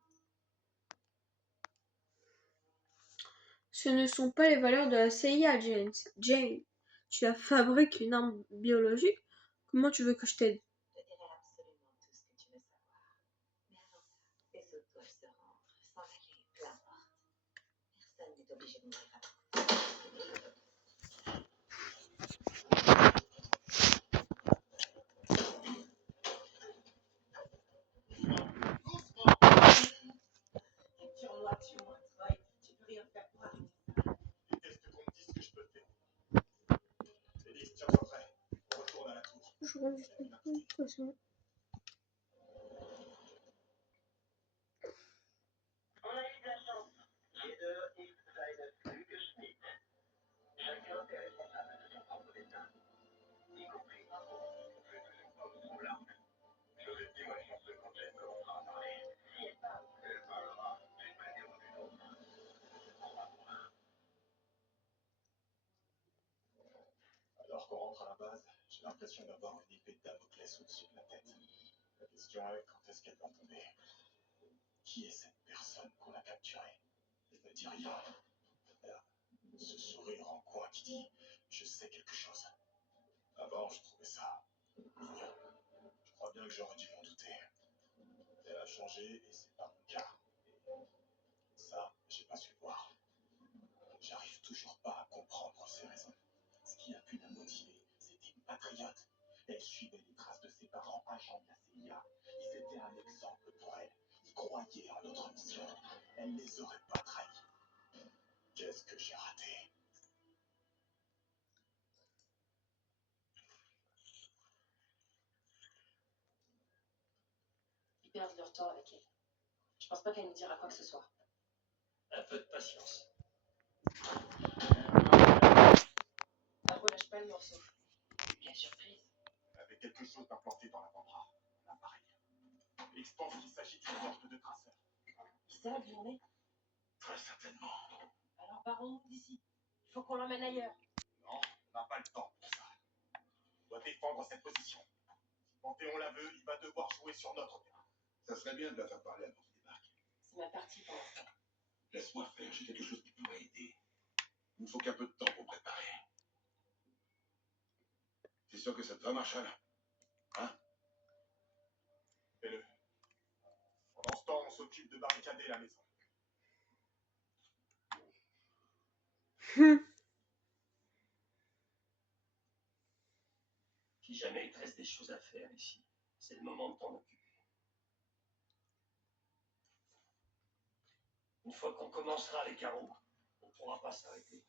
Ce ne sont pas les valeurs de la CIA, James. Jane, tu as fabriqué une arme biologique. Comment tu veux que je t'aide? Je dirai absolument tout ce que tu veux savoir. Mais avant ça, tes autres doivent se rendre, sans la clé, peu importe. Personne n'est obligé de mourir avant. Tue-moi, Troy. Tu peux rien faire pour arrêter ça. Et qu'est-ce que qu'on me dise que je peux faire? Félix, tiens-toi prêt. On retourne à la tour. Je regarde juste une poisson. On a eu de la chance. Les deux, X valent plus que Schmidt. Chacun est responsable de son propre destin. Y compris un mot. On fait toujours pas de son larme. Je vais dire à chanceux quand elle commencera à parler. Si elle parle. Elle parlera d'une manière ou d'une autre. Alors qu'on rentre à la base, j'ai l'impression d'avoir une épée de Damoclès au-dessus de la tête. La question est, quand est-ce qu'elle va tomber? Qui est cette personne qu'on a capturée? Elle ne dit rien. Elle a ce sourire en coin qui dit je sais quelque chose. Avant, je trouvais ça ignoble. Je crois bien que j'aurais dû m'en douter. Elle a changé et c'est pas mon cas. Et ça, j'ai pas su le voir. J'arrive toujours pas à comprendre ses raisons. Ce qui a pu la motiver, c'était une patriote. Elle suivait les traces de ses parents agents de la CIA. Ils étaient un exemple pour elle. Ils croyaient en notre mission. Elle les aurait pas trahis. Qu'est-ce que j'ai raté? Ils perdent leur temps avec elle. Je pense pas qu'elle nous dira quoi que ce soit. Un peu de patience. Ça relâche pas le morceau. Quelle surprise. Elle avait quelque chose d'implanté dans l'avant-bras. Un appareil. X pense qu'il s'agit d'une sorte de traceur. Qui ça, d'où on est? Très certainement. Alors barrons-nous d'ici. Il faut qu'on l'emmène ailleurs. Non, on n'a pas le temps pour ça. On doit défendre cette position. Si Panthéon la veut, il va devoir jouer sur notre terrain. Ça serait bien de la faire parler avant qu'il débarque. C'est ma partie pour l'instant. Laisse-moi faire, j'ai quelque chose qui pourrait aider. Il me faut qu'un peu de temps pour préparer. T'es sûr que ça te va, Marshall? Hein? Fais-le. Pendant ce temps, on s'occupe de barricader la maison. Si jamais il te reste des choses à faire ici, c'est le moment de t'en occuper. Une fois qu'on commencera les carreaux, on ne pourra pas s'arrêter.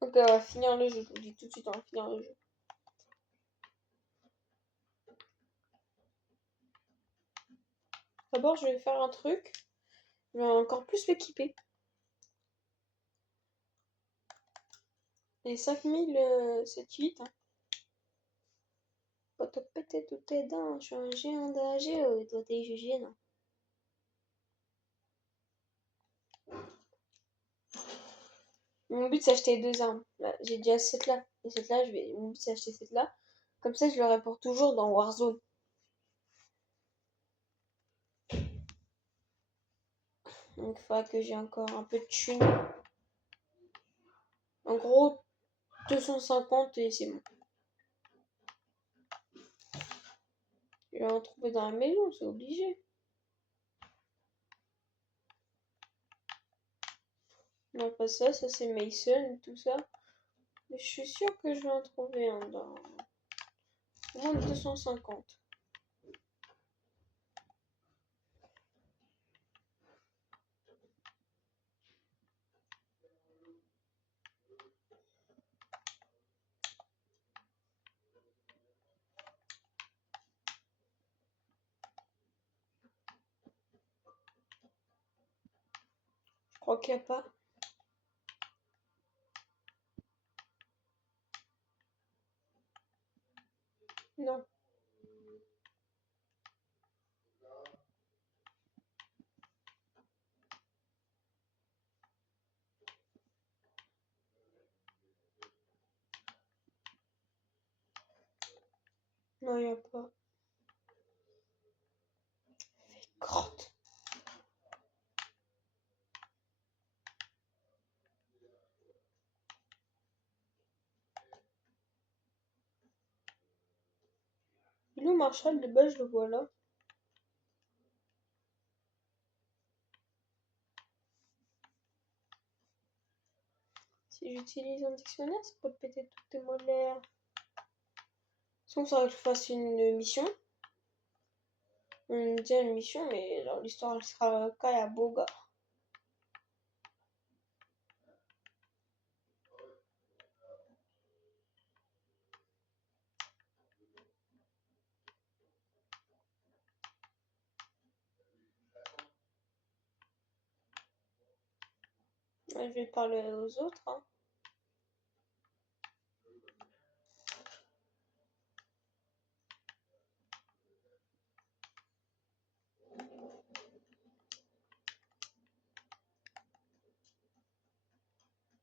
Ok, on va finir le jeu. Je vous dis tout de suite, on va finir le jeu. D'abord, je vais faire un truc. Je vais encore plus l'équiper. Et 5000, c'est 8. Hein. Pas te péter toutes tes dents. Je suis un géant d'AG. Et toi, t'es jugé, non? Mon but, c'est acheter 2 armes. Là, j'ai déjà cette là. Et cette là, mon but, c'est acheter cette là. Comme ça, je l'aurai pour toujours dans Warzone. Donc, il faudra que j'ai encore un peu de thune. En gros, 250 et c'est bon. Je vais en trouver dans la maison, c'est obligé. Non, pas ça, ça c'est Mason, tout ça. Mais je suis sûre que je vais en trouver un dans au moins 250. crois qu'il n'y a pas. Non. Non, il n'y a pas. Grotte. Il est où Marshall? De base, je le vois là. Si j'utilise un dictionnaire, ça peut péter toutes tes molaires. Sinon, ça que je fasse une mission. Une deuxième mission, mais dans l'histoire, elle sera Kaya Boga. Ouais, je vais parler aux autres. Hein.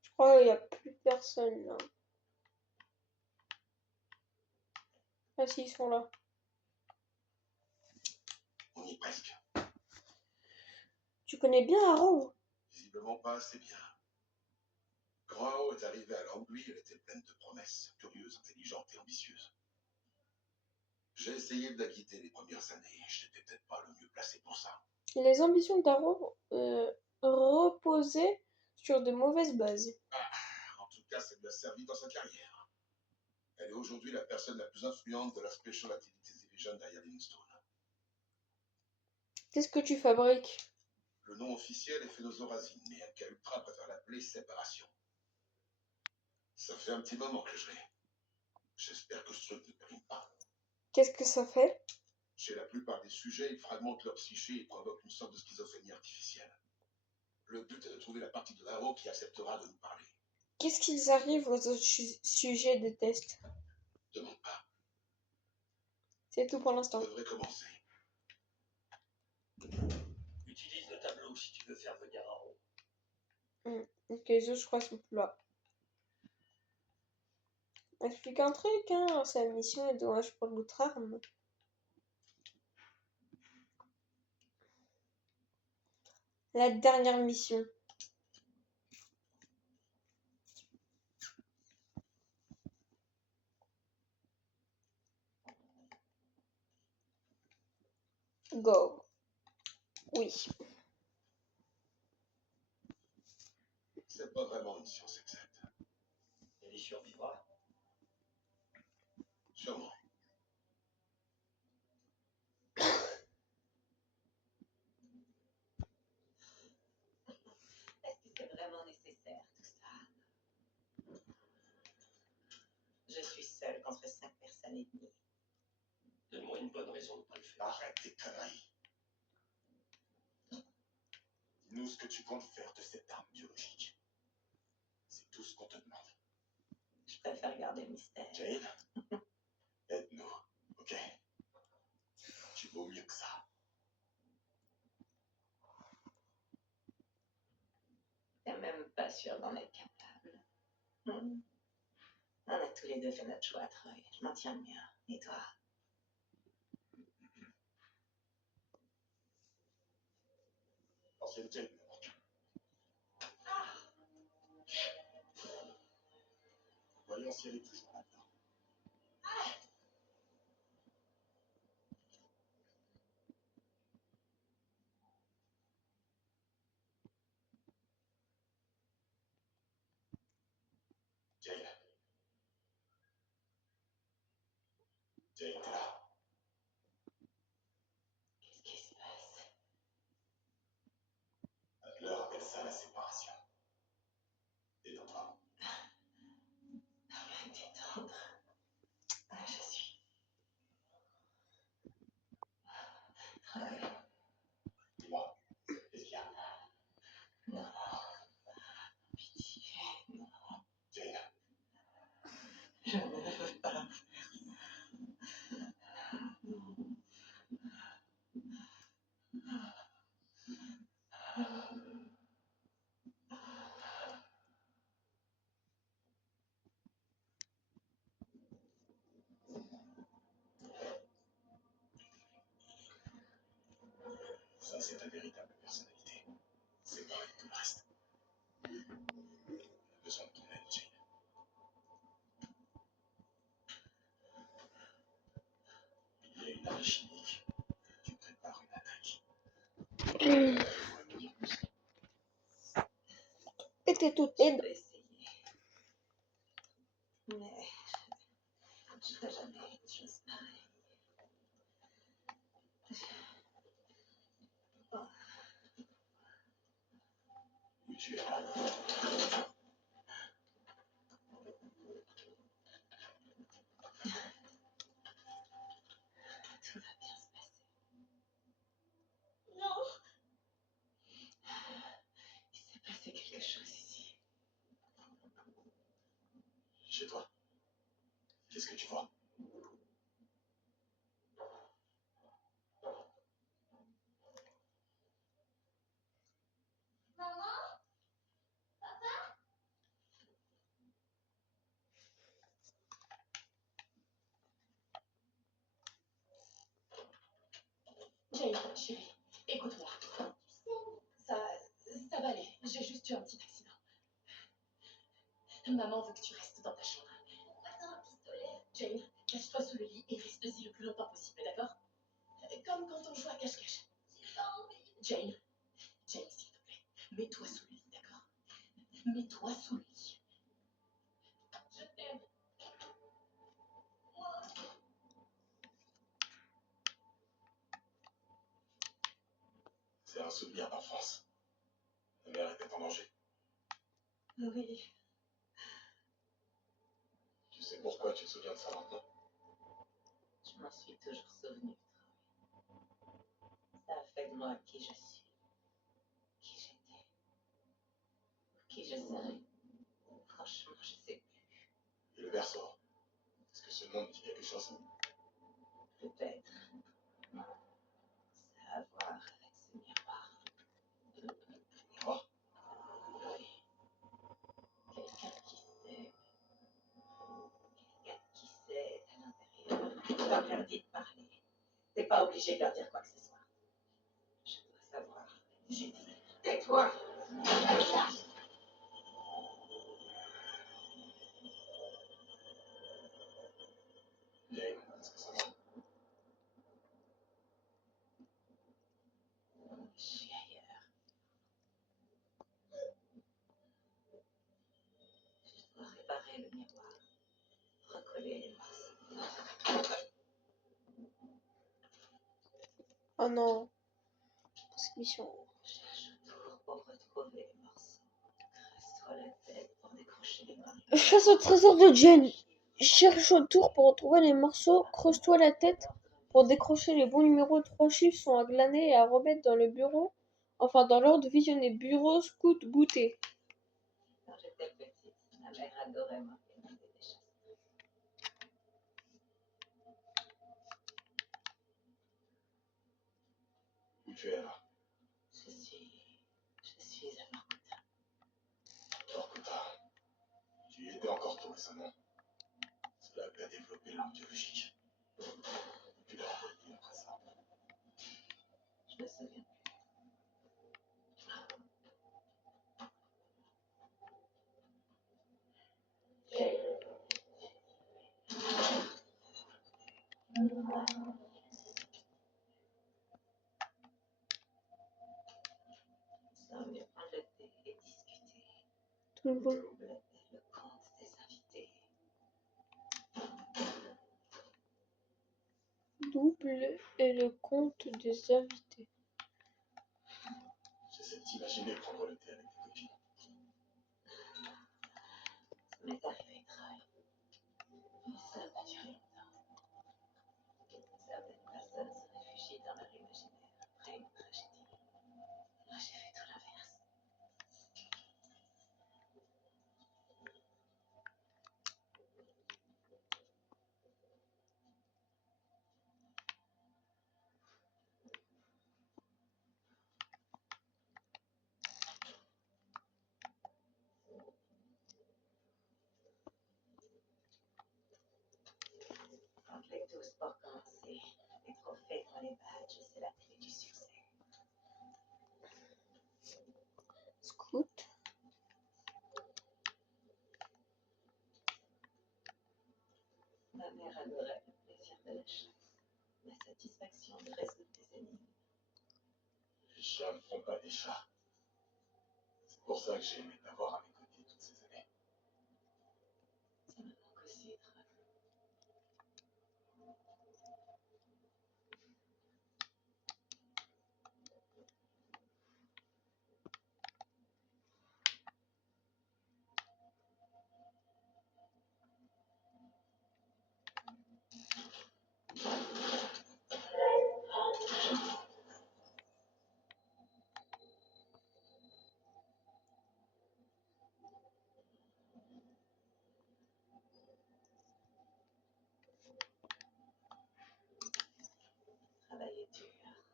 Je crois qu'il n'y a plus personne là. Ah si, ils sont là. On y est presque. Tu connais bien Arrow? Visiblement pas assez bien. Quand Haro est arrivé à Languille, elle était pleine de promesses, curieuse, intelligente et ambitieuse. J'ai essayé de la guider les premières années, je n'étais peut-être pas le mieux placé pour ça. Les ambitions d'Arrow reposaient sur de mauvaises bases. En tout cas, ça lui a servi dans sa carrière. Elle est aujourd'hui la personne la plus influente de la Special Activities Division derrière Livingstone. Qu'est-ce que tu fabriques? Le nom officiel est phénozorazine, mais MK Ultra préfère l'appeler séparation. Ça fait un petit moment que je l'ai. J'espère que ce truc ne périme pas. Qu'est-ce que ça fait? Chez la plupart des sujets, ils fragmentent leur psyché et provoquent une sorte de schizophrénie artificielle. Le but est de trouver la partie de Haro qui acceptera de nous parler. Qu'est-ce qu'ils arrivent aux autres sujets des tests? Demande pas. C'est tout pour On l'instant. devrait commencer. Utilise le tableau si tu veux faire venir Haro. Ok, les autres, je crois, sont plus là. Explique un truc, hein. Sa mission est dommage pour l'autre arme. La dernière mission. Go. Oui. C'est pas vraiment une science exacte. Elle y survivra. Sûrement. Est-ce que c'est vraiment nécessaire tout ça? Je suis seule contre 5 personnes et demie. Donne-moi une bonne raison de ne pas le faire. Arrête tes conneries. Dis-nous ce que tu comptes faire de cette arme biologique. C'est tout ce qu'on te demande. Je préfère garder le mystère. Jane, aide-nous, ok? Tu vaux mieux que ça. T'es même pas sûr d'en être capable. On a tous les deux fait notre choix, Troy. Je m'en tiens bien. Et toi? L'ancienne Jane me manque. Voyons si elle est toujours là-dedans. Jane. Jane, t'es là. Qu'est-ce qui se passe? Adler appelle ça la séparation. Détends-toi. Me détendre. Ça, c'est ta véritable personnalité. C'est pareil que le reste. On a besoin de ton aide, Jane. Il y a une arme chimique. Tu prépares une attaque. Et t'es toute Je aide. peux essayer. Mais je ferai jamais une chose pareille. Oui, tu es là. Tout va bien se passer. Non! Il s'est passé quelque chose ici. Chez toi. Qu'est-ce que tu vois? Jane, chérie, écoute-moi. Ça va aller. J'ai juste eu un petit accident. Maman veut que tu restes dans ta chambre. Attends, un pistolet. Jane, cache-toi sous le lit et reste-y le plus longtemps possible, d'accord? Comme quand on joue à cache-cache. J'ai pas envie. Jane, s'il te plaît, mets-toi sous le lit, d'accord? Mets-toi sous le lit. Je t'aime. C'est un souvenir d'enfance. Ta mère était en danger. Oui. Tu sais pourquoi tu te souviens de ça maintenant? Je m'en suis toujours souvenu. Ça a fait de moi qui je suis, qui j'étais, qui je serai. Franchement, je sais plus. Et le berceau? Est-ce que ce nom me dit quelque chose? Peut-être. Ça a à voir avec ce miroir. Miroir? Oui. Quelqu'un qui sait. Quelqu'un qui sait à l'intérieur. Je leur interdit de parler. T'es pas obligé de leur dire quoi que ce soit. Je dois savoir. J'ai dit, tais-toi. Jane, est-ce que ça va? Je suis ailleurs. Je dois réparer le miroir. Recoller les morceaux. Oh non. Cette mission. Cherche autour pour retrouver les morceaux. Creuse-toi la tête pour décrocher les morceaux. Chasse au trésor de Jane. Cherche autour pour retrouver les morceaux. Creuse-toi la tête pour décrocher les bons numéros. 3 chiffres sont à glaner et à remettre dans le bureau. Enfin, dans l'ordre visionné. Bureau, scout, goûter. Quand j'étais petite, ma mère adorait m'organiser des choses. Où tu es là? Je suis à Vorkuta. Vorkuta. Tu y étais encore tout récemment. C'est là que tu as développé l'arme biologique. Tu l'as envoyé après ça. Je me souviens. Ça mieux prendre le thé et discuter. Tout le monde. Le compte des invités. Double et le compte des invités. J'essaie de t'imaginer prendre le thé avec tes copines. Ça m'est arrivé très. Ça n'a pas duré longtemps. Certaines personnes se réfugient dans leur imaginaire après une tragédie. Moi, j'ai fait tout l'inverse. Ta mère adorait le plaisir de la chasse, la satisfaction de résoudre des énigmes. Les chiens ne font pas des chats. C'est pour ça que j'ai aimé t'avoir à mes côtés toutes ces années. Ça me manque aussi, Trav. Travailler dur,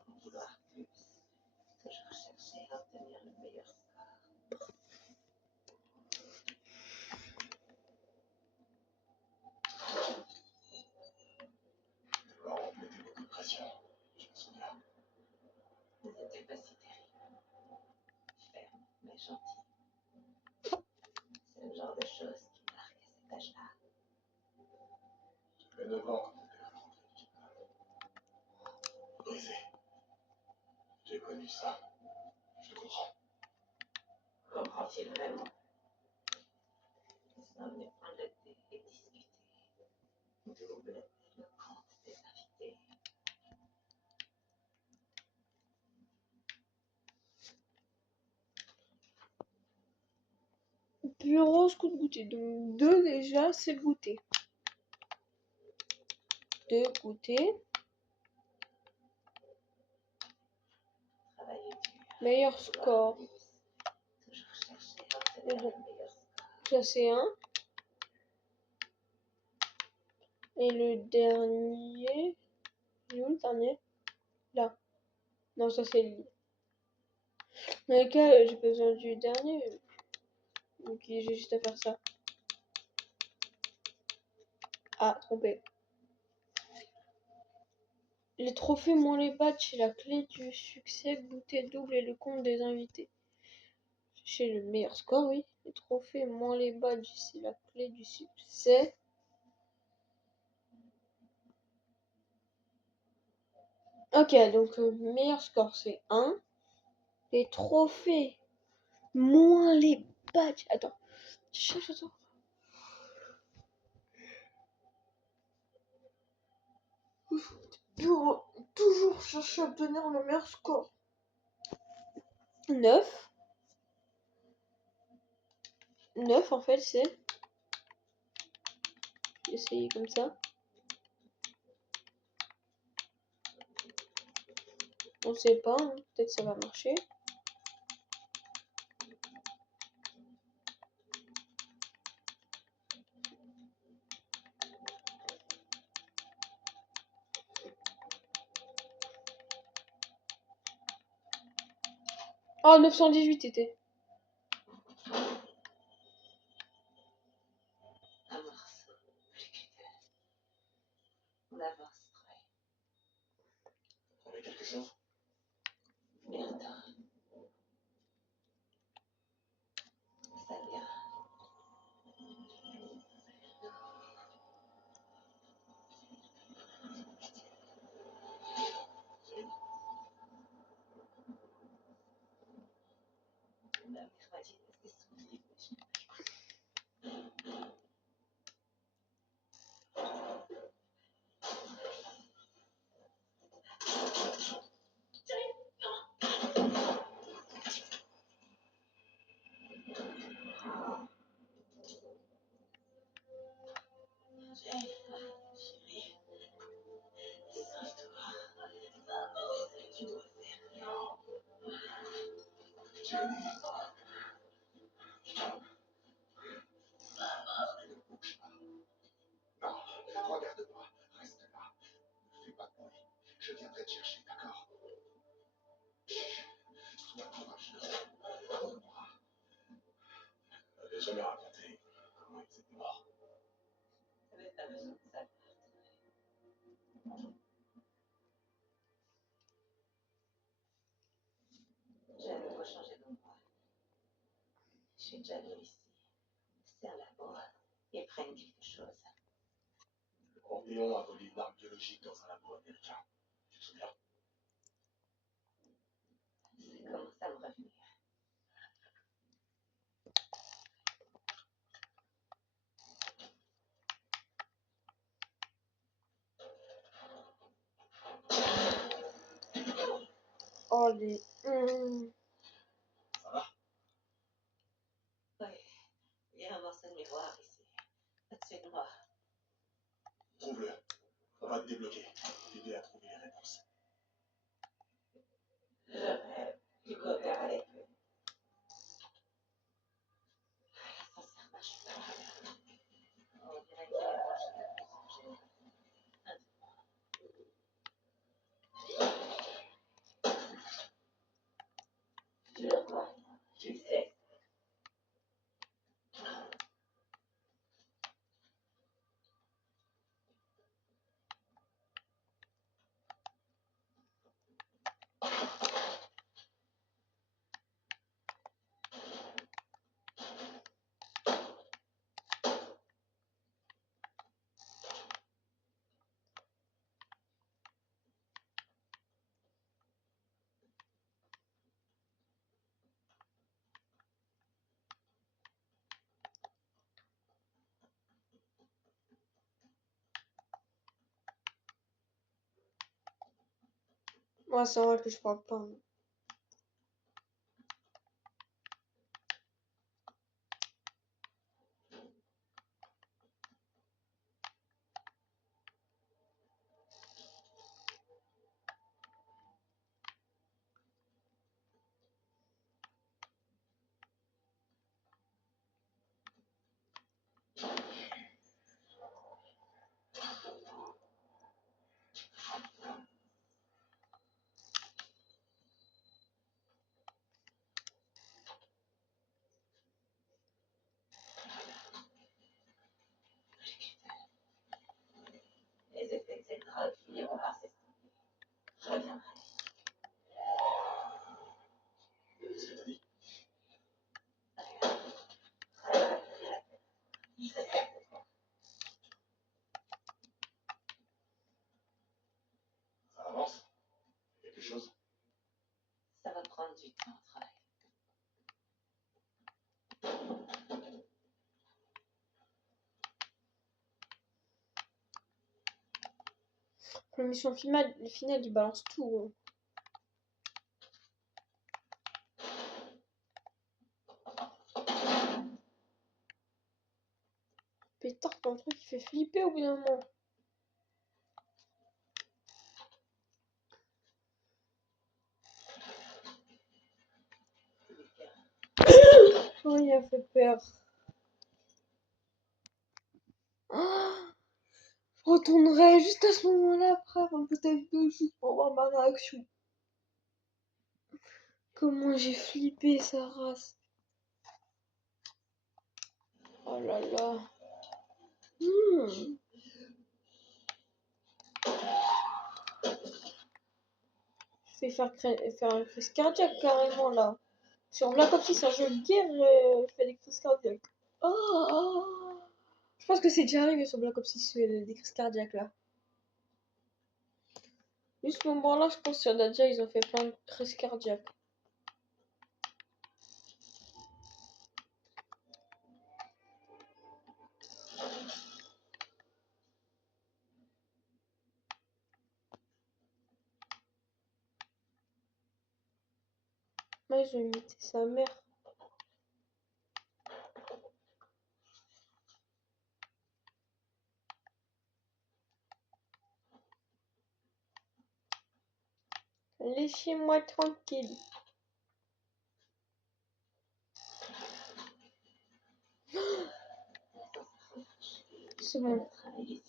en vouloir plus, toujours chercher à obtenir le meilleur score. Tes parents te mettaient beaucoup de pression. Je me souviens. Ils n'étaient pas si terribles. Fermes, mais gentils. C'est le genre de choses qui marquent à cet âge-là. J'avais 9 ans quand t'étais rentré du Vietnam. Brisé. J'ai connu ça. Je te comprends. Comprend-il vraiment? Ils sont venus prendre le thé et discuter. Double le compte des invités. Bureau, scout goûter. Donc 2 déjà, c'est le goûter. 2 goûter. Travailler dur. Meilleur score. Toujours chercher à obtenir le meilleur score. Ça c'est 1. Et le dernier. Il est où le dernier? Là. Non, ça c'est lui. Dans les cas, j'ai pas besoin du dernier. Donc j'ai juste à faire ça. Ah, trompé. Les trophées moins les badges, c'est la clé du succès. Goûter double et le compte des invités. Chez le meilleur score, oui. Les trophées moins les badges, c'est la clé du succès. Ok, donc meilleur score c'est 1. Les trophées moins les badges. Attends. Attends. Pour toujours chercher à obtenir le meilleur score. 9. 9 en fait c'est. Essayer comme ça. On sait pas, hein. Peut-être ça va marcher. Oh, 918 était. Amorce. Plus que deux. On avance, Troy. Trouvé quelque chose? Bientôt. Ça vient. Ma mère m'a dit de rester soumis, mais je n'ai pas écouté. Chérie, sauve-toi. Maman, c'est ce que tu dois faire. Non. Jenny. Non, regarde-moi. Reste là. Ne fais pas de bruit. Je viendrai te chercher, d'accord? Chut. Sois courageuse. Moi. J'avais jamais raconté comment ils étaient morts. T'avais pas besoin de ça. J'ai à nouveau changé d'endroit. Je suis déjà venue ici. C'est un labo. Ils prennent quelque chose. Panthéon a volé une arme biologique dans un labo américain. Tu te souviens? Ça commence à me revenir. Oh les. Ça va? Oui, il y a un morceau de miroir ici. Au-dessus de moi. Trouve-le. On va te débloquer. T'aider à trouver les réponses. Je rêve. Tu coopères avec eux. L'ascenseur marche pas. On dirait qu'il y a un prochain. Je le vois. Tu le sais. Moi, c'est vrai que je parle pas. Les effets de cette drogue finiront par s'estomper. Je reviendrai. Qu'est-ce que t'as dit? Ça avance? Quelque chose? Ça va prendre du temps de travail. La mission finale, il balance tout. Pétard, c'est un truc qui fait flipper au bout d'un moment. Oh, il a fait peur. Ah, je retournerai juste à ce moment-là après avant que ta vidéo juste pour voir ma réaction. Comment j'ai flippé sa race. Oh là là. Je vais faire une crise cardiaque carrément là. Sur Black Ops 6, un jeu de guerre, je fais des crises cardiaques. Oh, je pense que c'est déjà arrivé sur Black Ops 6, des crises cardiaques là. Juste ce moment-là, je pense que sur Dadia, ils ont fait plein de crises cardiaques. Là, ils ont imité sa mère. Laissez-moi tranquille. C'est bon. Ça y est.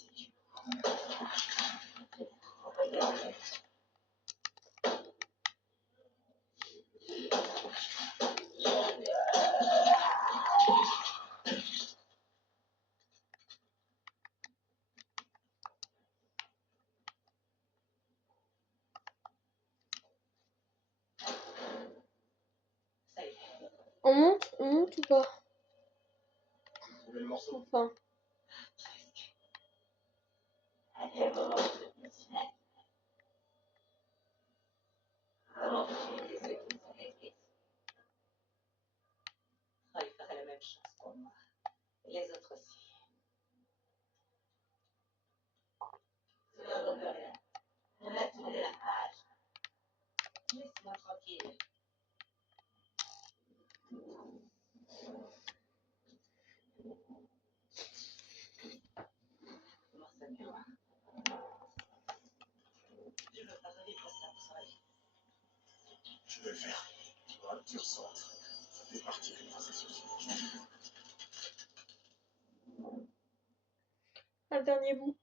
On monte ou pas? Trouver le morceau? Enfin. Les autres aussi. Ce ne vaut plus rien. On a tourné la page. Laisse-moi tranquille. Comment ça, miroir? Je veux pas revivre ça pour ça. Je vais le faire. Tu vois, tu ressens. Ça fait partie du processus. Le dernier bout.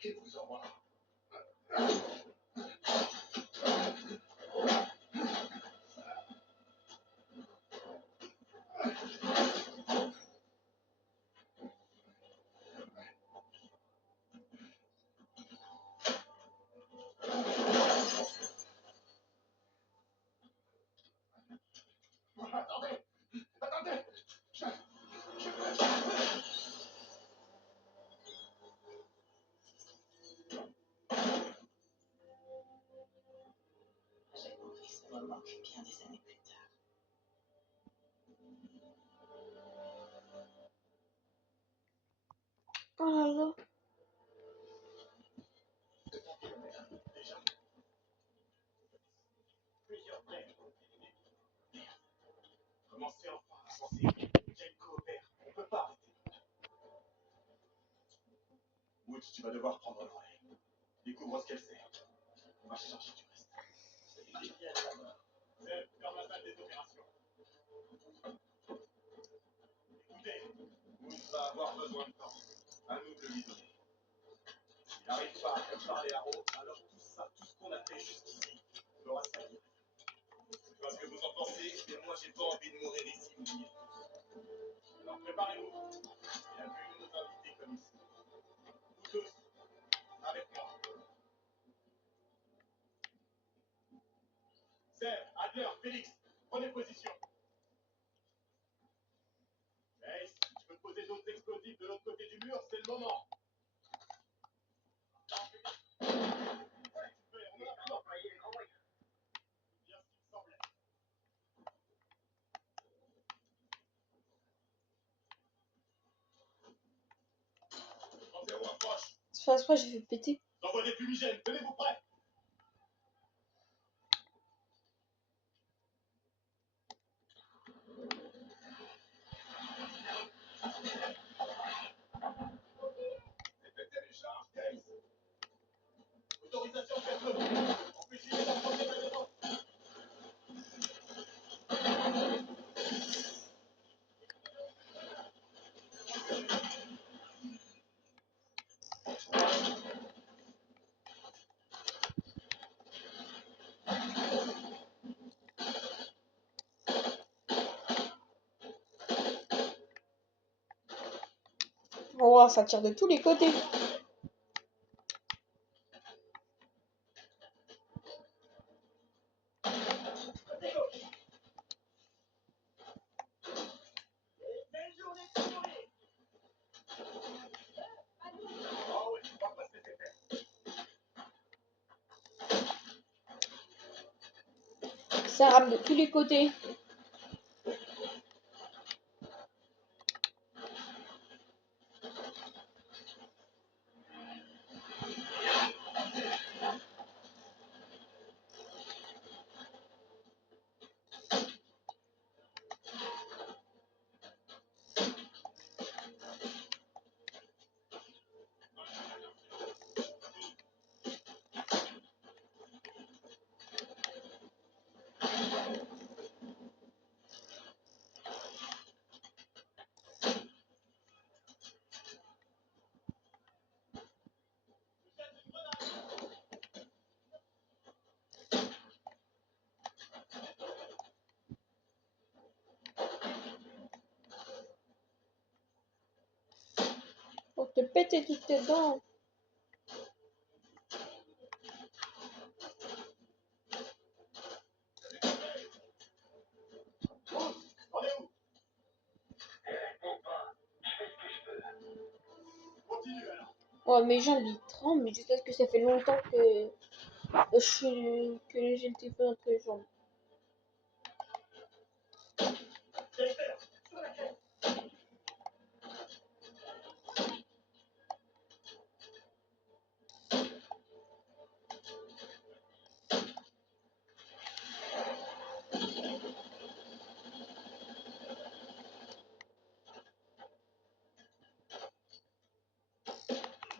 Qui vous envoie? Attendez! Attendez! J'ai compris ce moment bien des années plus tard. Oh là là. Déjà, plusieurs règles ont été éliminées. Merde. Commencez enfin à avancer. Jane coopère. On peut pas arrêter. Woods, tu vas devoir prendre le relais. Découvre ce qu'elle sait. On va chercher du reste. Seb, dans la salle des opérations. Écoutez, Woods va avoir besoin de temps. À nous de le lui donner. S'il n'arrive pas à faire parler à Ro, alors tout ça, tout ce qu'on a fait jusqu'ici, fera sa vie. Je sais pas ce que vous en pensez, mais moi j'ai pas envie de mourir ici, vous dites. Alors préparez-vous. Il y a vu nos invités comme ici. Vous tous, avec moi. Seb, Adler, Félix, prenez position. Ace, tu peux poser d'autres explosifs de l'autre côté du mur, c'est le moment. Bien ce qui me semblait. Zéro approche. C'est pas exprès, j'ai fait péter. J'envoie des fumigènes, tenez-vous prêts. Répétez les charges, Ace. Autorisation de faire feu. Empêchez-les d'approcher la maison. Oh, ça tire de tous les côtés. Ah ouais, on va pas se laisser faire. Ça rame de tous les côtés. Pour te péter toutes tes dents. On est où? Oh, mes jambes ils tremblent, mais juste parce que ça fait longtemps que que j'ai le téléphone entre les jambes.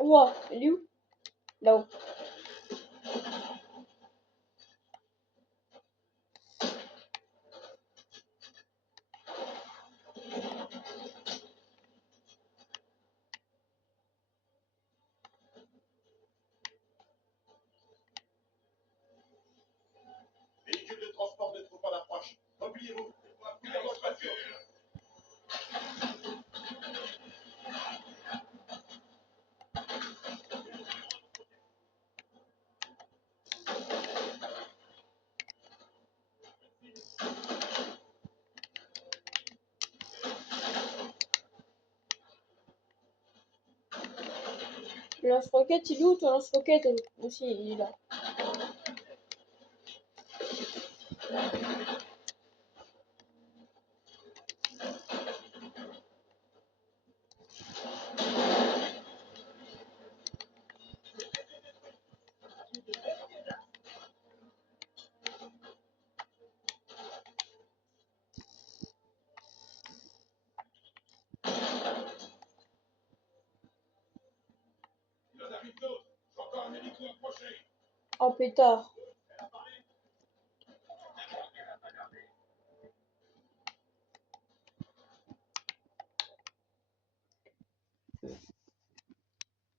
Ouah, il est où? Là-haut. Véhicule de transport de troupes en approche. Repliez-vous. Plus dans votre voiture. Le lance-roquette, il est où ton lance-roquette aussi? Il est là. Il en arrive d'autres. J'entends un hélico approcher. En pétard.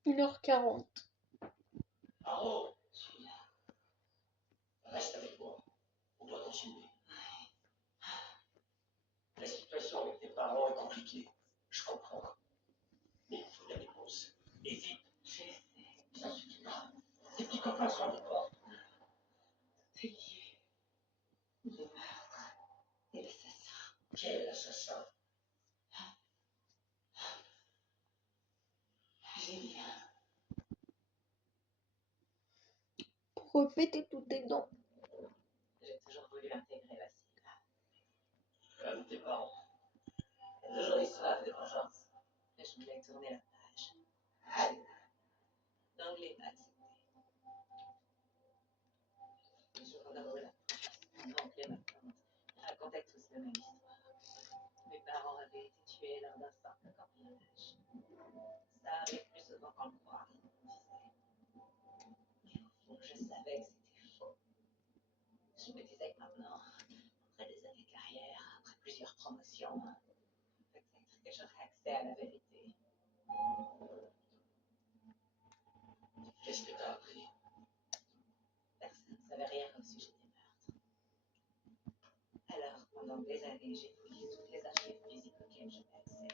1h40. Aro, reste avec moi. On doit continuer. La situation avec tes parents est compliquée. Je comprends. Mais il faut des réponses. Et vite. Ça suffira. Tes petits copains sont à nos portes. C'est lié. Le meurtre et l'assassin. Quel assassin? Julien. Pour répéter toutes tes dents. J'ai toujours voulu intégrer la cible. Comme tes parents. Il y a toujours des soif de vengeance. Mais je voulais tourner la page. L'anglais m'a accepté. Les jours d'amour et la mon oncle et ma tante racontaient tous la même histoire. Mes parents avaient été tués lors d'un simple cambriolage. Ça arrive plus souvent qu'on le croit, tu sais. Mais au fond, je savais que c'était faux. Je me disais que maintenant, après des années de carrière, après plusieurs promotions, peut-être que j'aurais accès à la vérité. Qu'est-ce que t'as appris? Personne ne savait rien au sujet des meurtres. Alors, pendant des années, j'ai fouillé toutes les archives physiques auxquelles j'avais accès.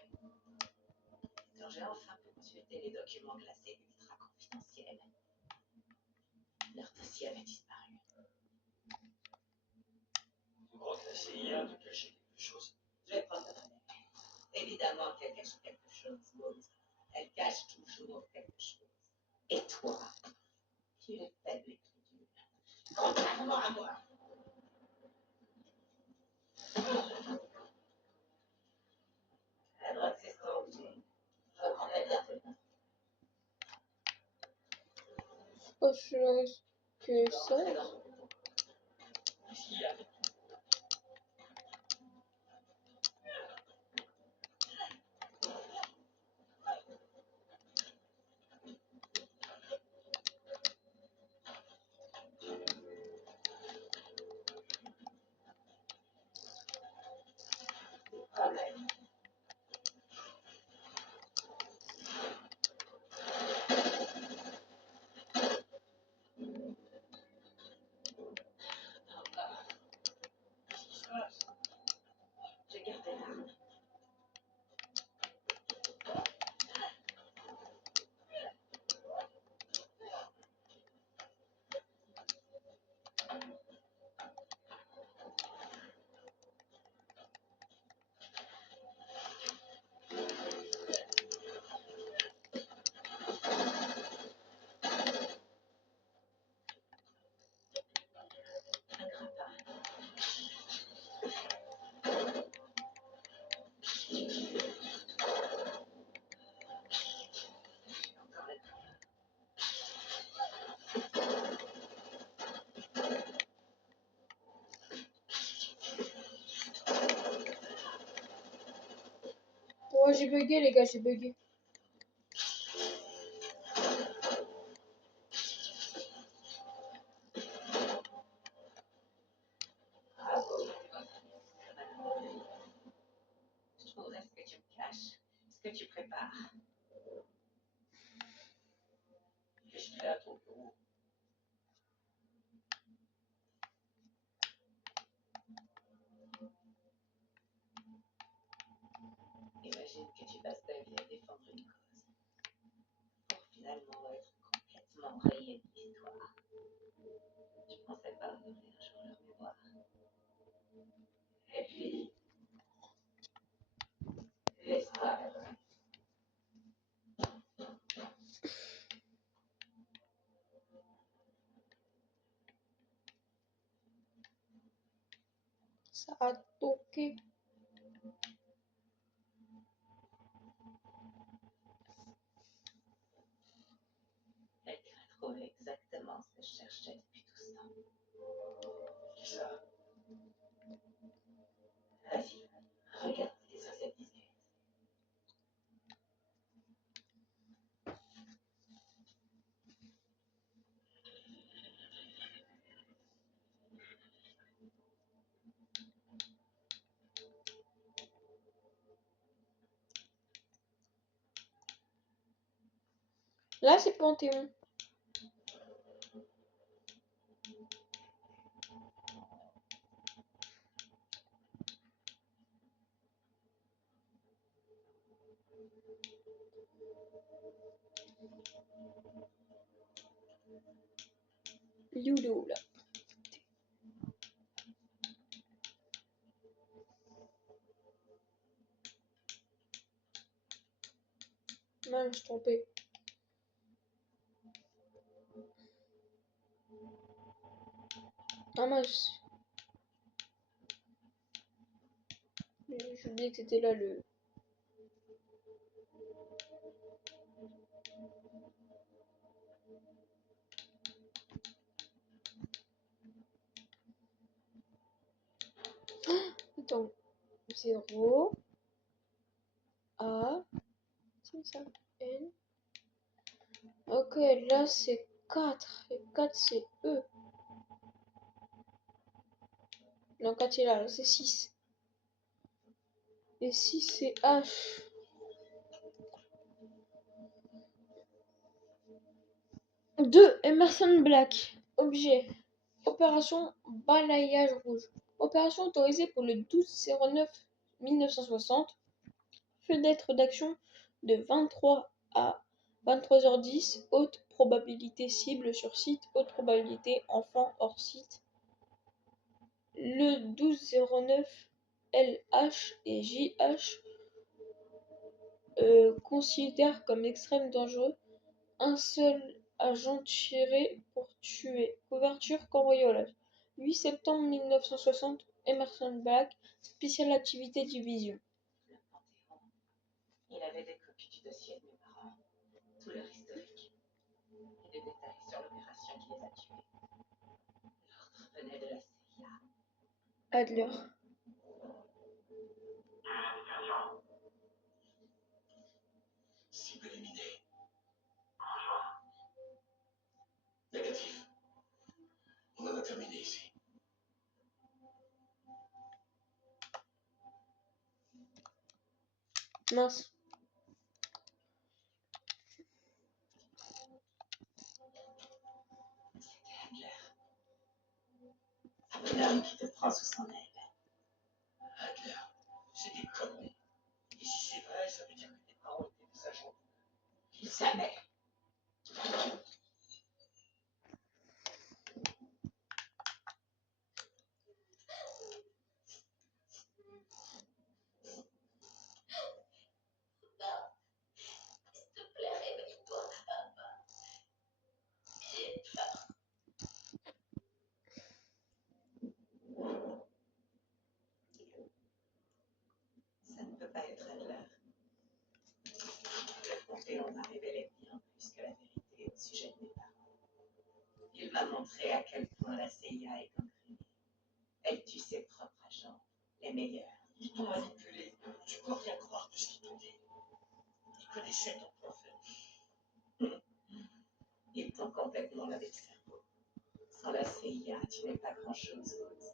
Quand j'ai enfin pu consulter les documents classés ultra confidentiels, leur dossier avait disparu. Tu crois que la CIA te cachait quelque chose? Je vais prendre la relève. Évidemment qu'elle cache quelque chose, Maud. Elle cache toujours quelque chose. Et toi, tu es faible et crédule. Contrairement à moi. La drogue, c'est ce qu'on dit. Je reprendrai bientôt. Oh, je que ça. Qu'est-ce qu'il y a? Ouais, j'ai bugué, les gars, j'ai bugué. Bravo. Je trouverai ce que tu me caches, ce que tu prépares. Qu'est-ce qu'il y a à ton bureau? Imagine que tu passes ta vie à défendre une cause, pour finalement être complètement rayé de l'histoire. Je pensais pas honorer un jour leur mémoire. Et puis, l'histoire est vraie. Ça a toqué. Quelqu'un a trouvé exactement ce que je cherchais depuis tout ce temps. Qui ça? Vas-y, regarde ce qui est sur cette disquette. Là, c'est Panthéon. Ludo, là. Non, je suis trompée. Ah mince. J'ai oublié que c'était là le... Attends. 0 A c'est ça N. Ok, là c'est 4 et 4 c'est E. Non, 4 c'est là c'est 6. Et 6 c'est H. 2 Emerson Black. Objet. Opération balayage rouge. Opération autorisée pour le 12/09/1960. Fenêtre d'action de 23 à 23h10. Haute probabilité cible sur site. Haute probabilité enfant hors site. Le 12/09 LH et JH considèrent comme extrême dangereux. Un seul agent tiré pour tuer. Couverture cambriolage. 8 septembre 1960, Emerson Black, spéciale activité division. Le Panthéon. Il avait des copies du dossier de mes parents. Tout leur historique. Et des détails sur l'opération qui les a tués. L'ordre venait de la CIA. Adler. Cible éliminée. Négatif. On en a terminé ici. Mince. C'était l'homme qui te prend sous son aile. Adler, c'est des conneries. Et si c'est vrai, ça veut dire que tes parents étaient des agents. Il savait. S'il te plaît, réveille-toi. J'ai peur. Ça ne peut pas être Adler. Le Panthéon m'a révélé bien plus que la vérité au sujet de mes parents. Il m'a montré à quel point la CIA est gangrénée. Elle tue ses propres agents, les meilleurs. Ils t'ont manipulé. Tu peux rien croire de ce qu'ils t'ont dit. pas grand-chose, Rose.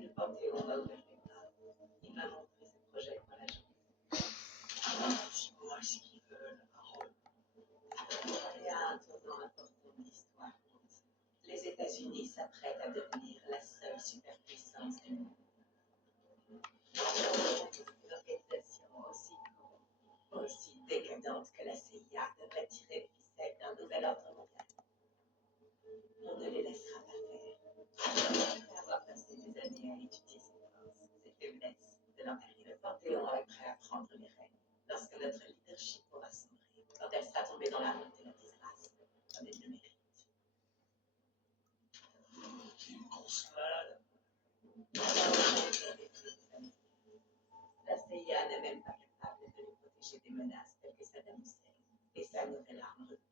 Le Panthéon m'a ouvert les bras. Il m'a montré ses projets pour la journée. Dis-moi ce qu'ils veulent, Harold. Il y a un tournant important de l'histoire, Rose. Les États-Unis s'apprêtent à devenir la seule superpuissance du monde. Une organisation aussi décadente que la CIA devrait tirer les ficelles d'un nouvel ordre mondial. On ne les laissera pas faire. Après avoir passé des années à étudier ses forces, ses faiblesses, de l'intérieur, le Panthéon est prêt à prendre les rênes lorsque notre leadership aura sombré, quand elle sera tombée dans la route de la disgrâce, comme elle le mérite. T'es une grosse malade. La CIA n'est même pas capable de les protéger des menaces telles que Saddam Hussein et sa nouvelle arme redoutable.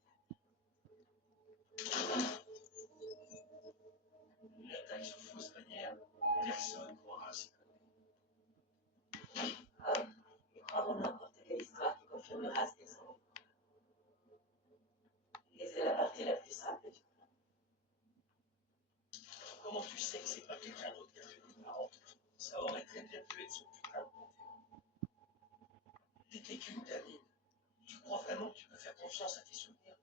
Une attaque sur fausse manière, personne croira à ces conneries. Ils croiront n'importe quelle histoire qui confirmera ce qu'ils ont vu. Et c'est la partie la plus simple du plan. Comment tu sais que c'est pas quelqu'un d'autre qui a tué tes parents? Ça aurait très bien pu être ce putain de Panthéon. T'étais qu'une gamine. Tu crois vraiment que tu peux faire confiance à tes souvenirs?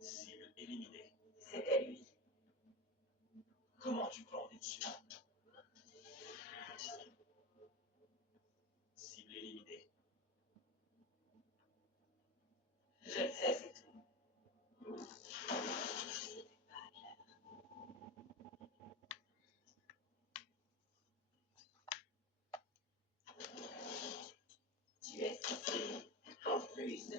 Cible éliminée. C'était lui. Comment tu peux en être sûr? Cible éliminée. Je le sais, c'est tout. Tu es censé en plus de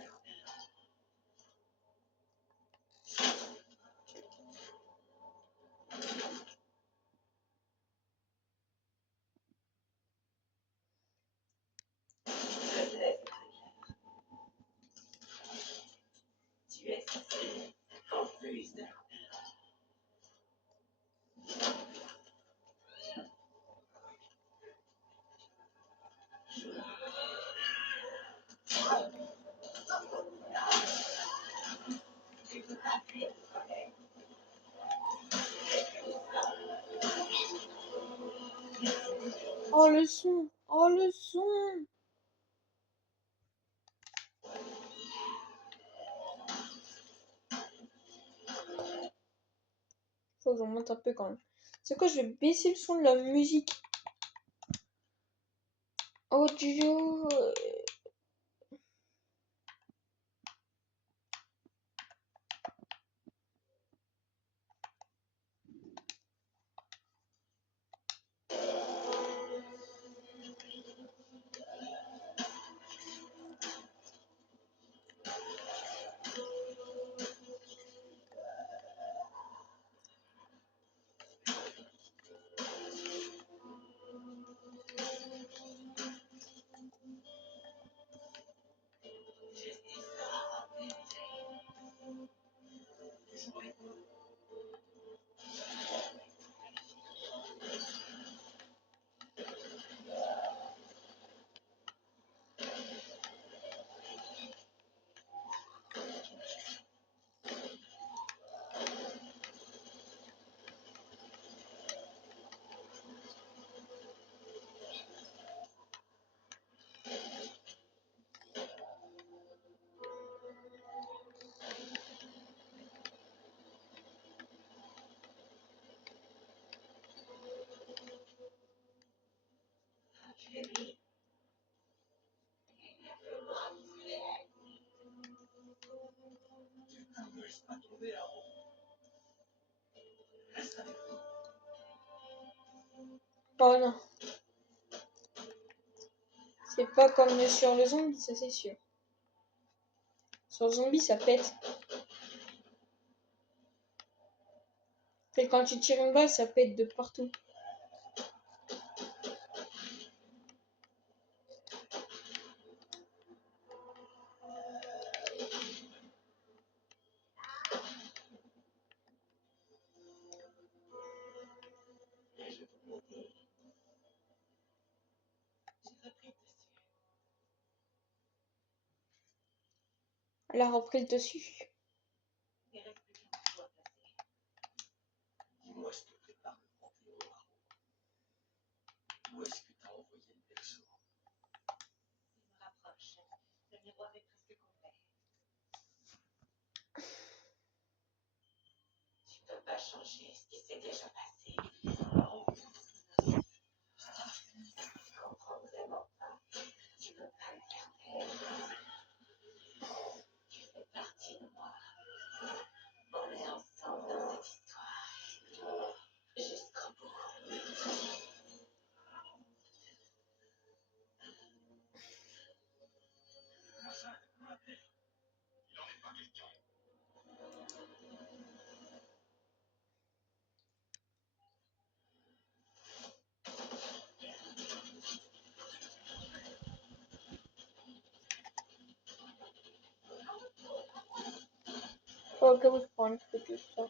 tu es censé en plus de Oh le son! Oh le son! Faut que j'en monte un peu quand même. C'est quoi, je vais baisser le son de la musique audio. Ne laisse pas tomber, Harold. Reste avec nous. Oh non. C'est pas comme sur le zombie, ça c'est sûr. Sur le zombie, ça pète. Et quand tu tires une balle, ça pète de partout. Elle a repris le dessus. Il reste plus qu'un morceau à placer. Dis-moi ce que prépare le Panthéon, Margot. Où est-ce que t'as envoyé le berceau? Il me rapproche. Le miroir est presque complet. Tu peux pas changer ce qui s'est déjà passé. Je comprends vraiment pas. Tu peux pas me faire perdre. Tu fais partie de moi. On est ensemble dans cette histoire. Jusqu'au bout. Au cas où je prends un petit peu tout ça.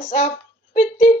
Ça a pété.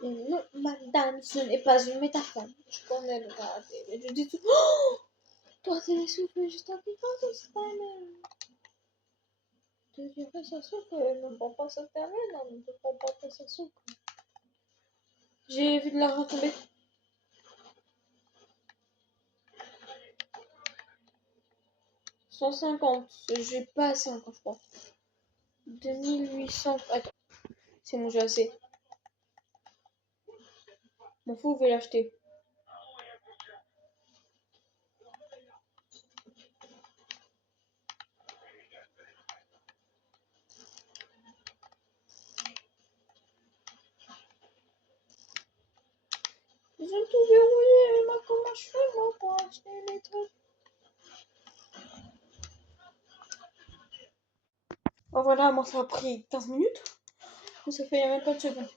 Non, madame, ce n'est pas une métaphore. Je connais le karaté, mais je dis tout. Oh, toi, t'es soufflé juste un petit peu, c'est pas même. Je dirais Sasuke, ne prends pas cette termine, non, ne te prends pas pour Sasuke. J'ai vu de l'argent tomber. 150, j'ai pas assez encore, je crois. 2800, attends, c'est bon, j'ai assez. M'en fous, je vais l'acheter. Ils ont tout verrouillé, mais comment je fais moi pour acheter les trucs? Voilà, moi ça a pris 15 minutes. Ça fait il y a même pas de secondes.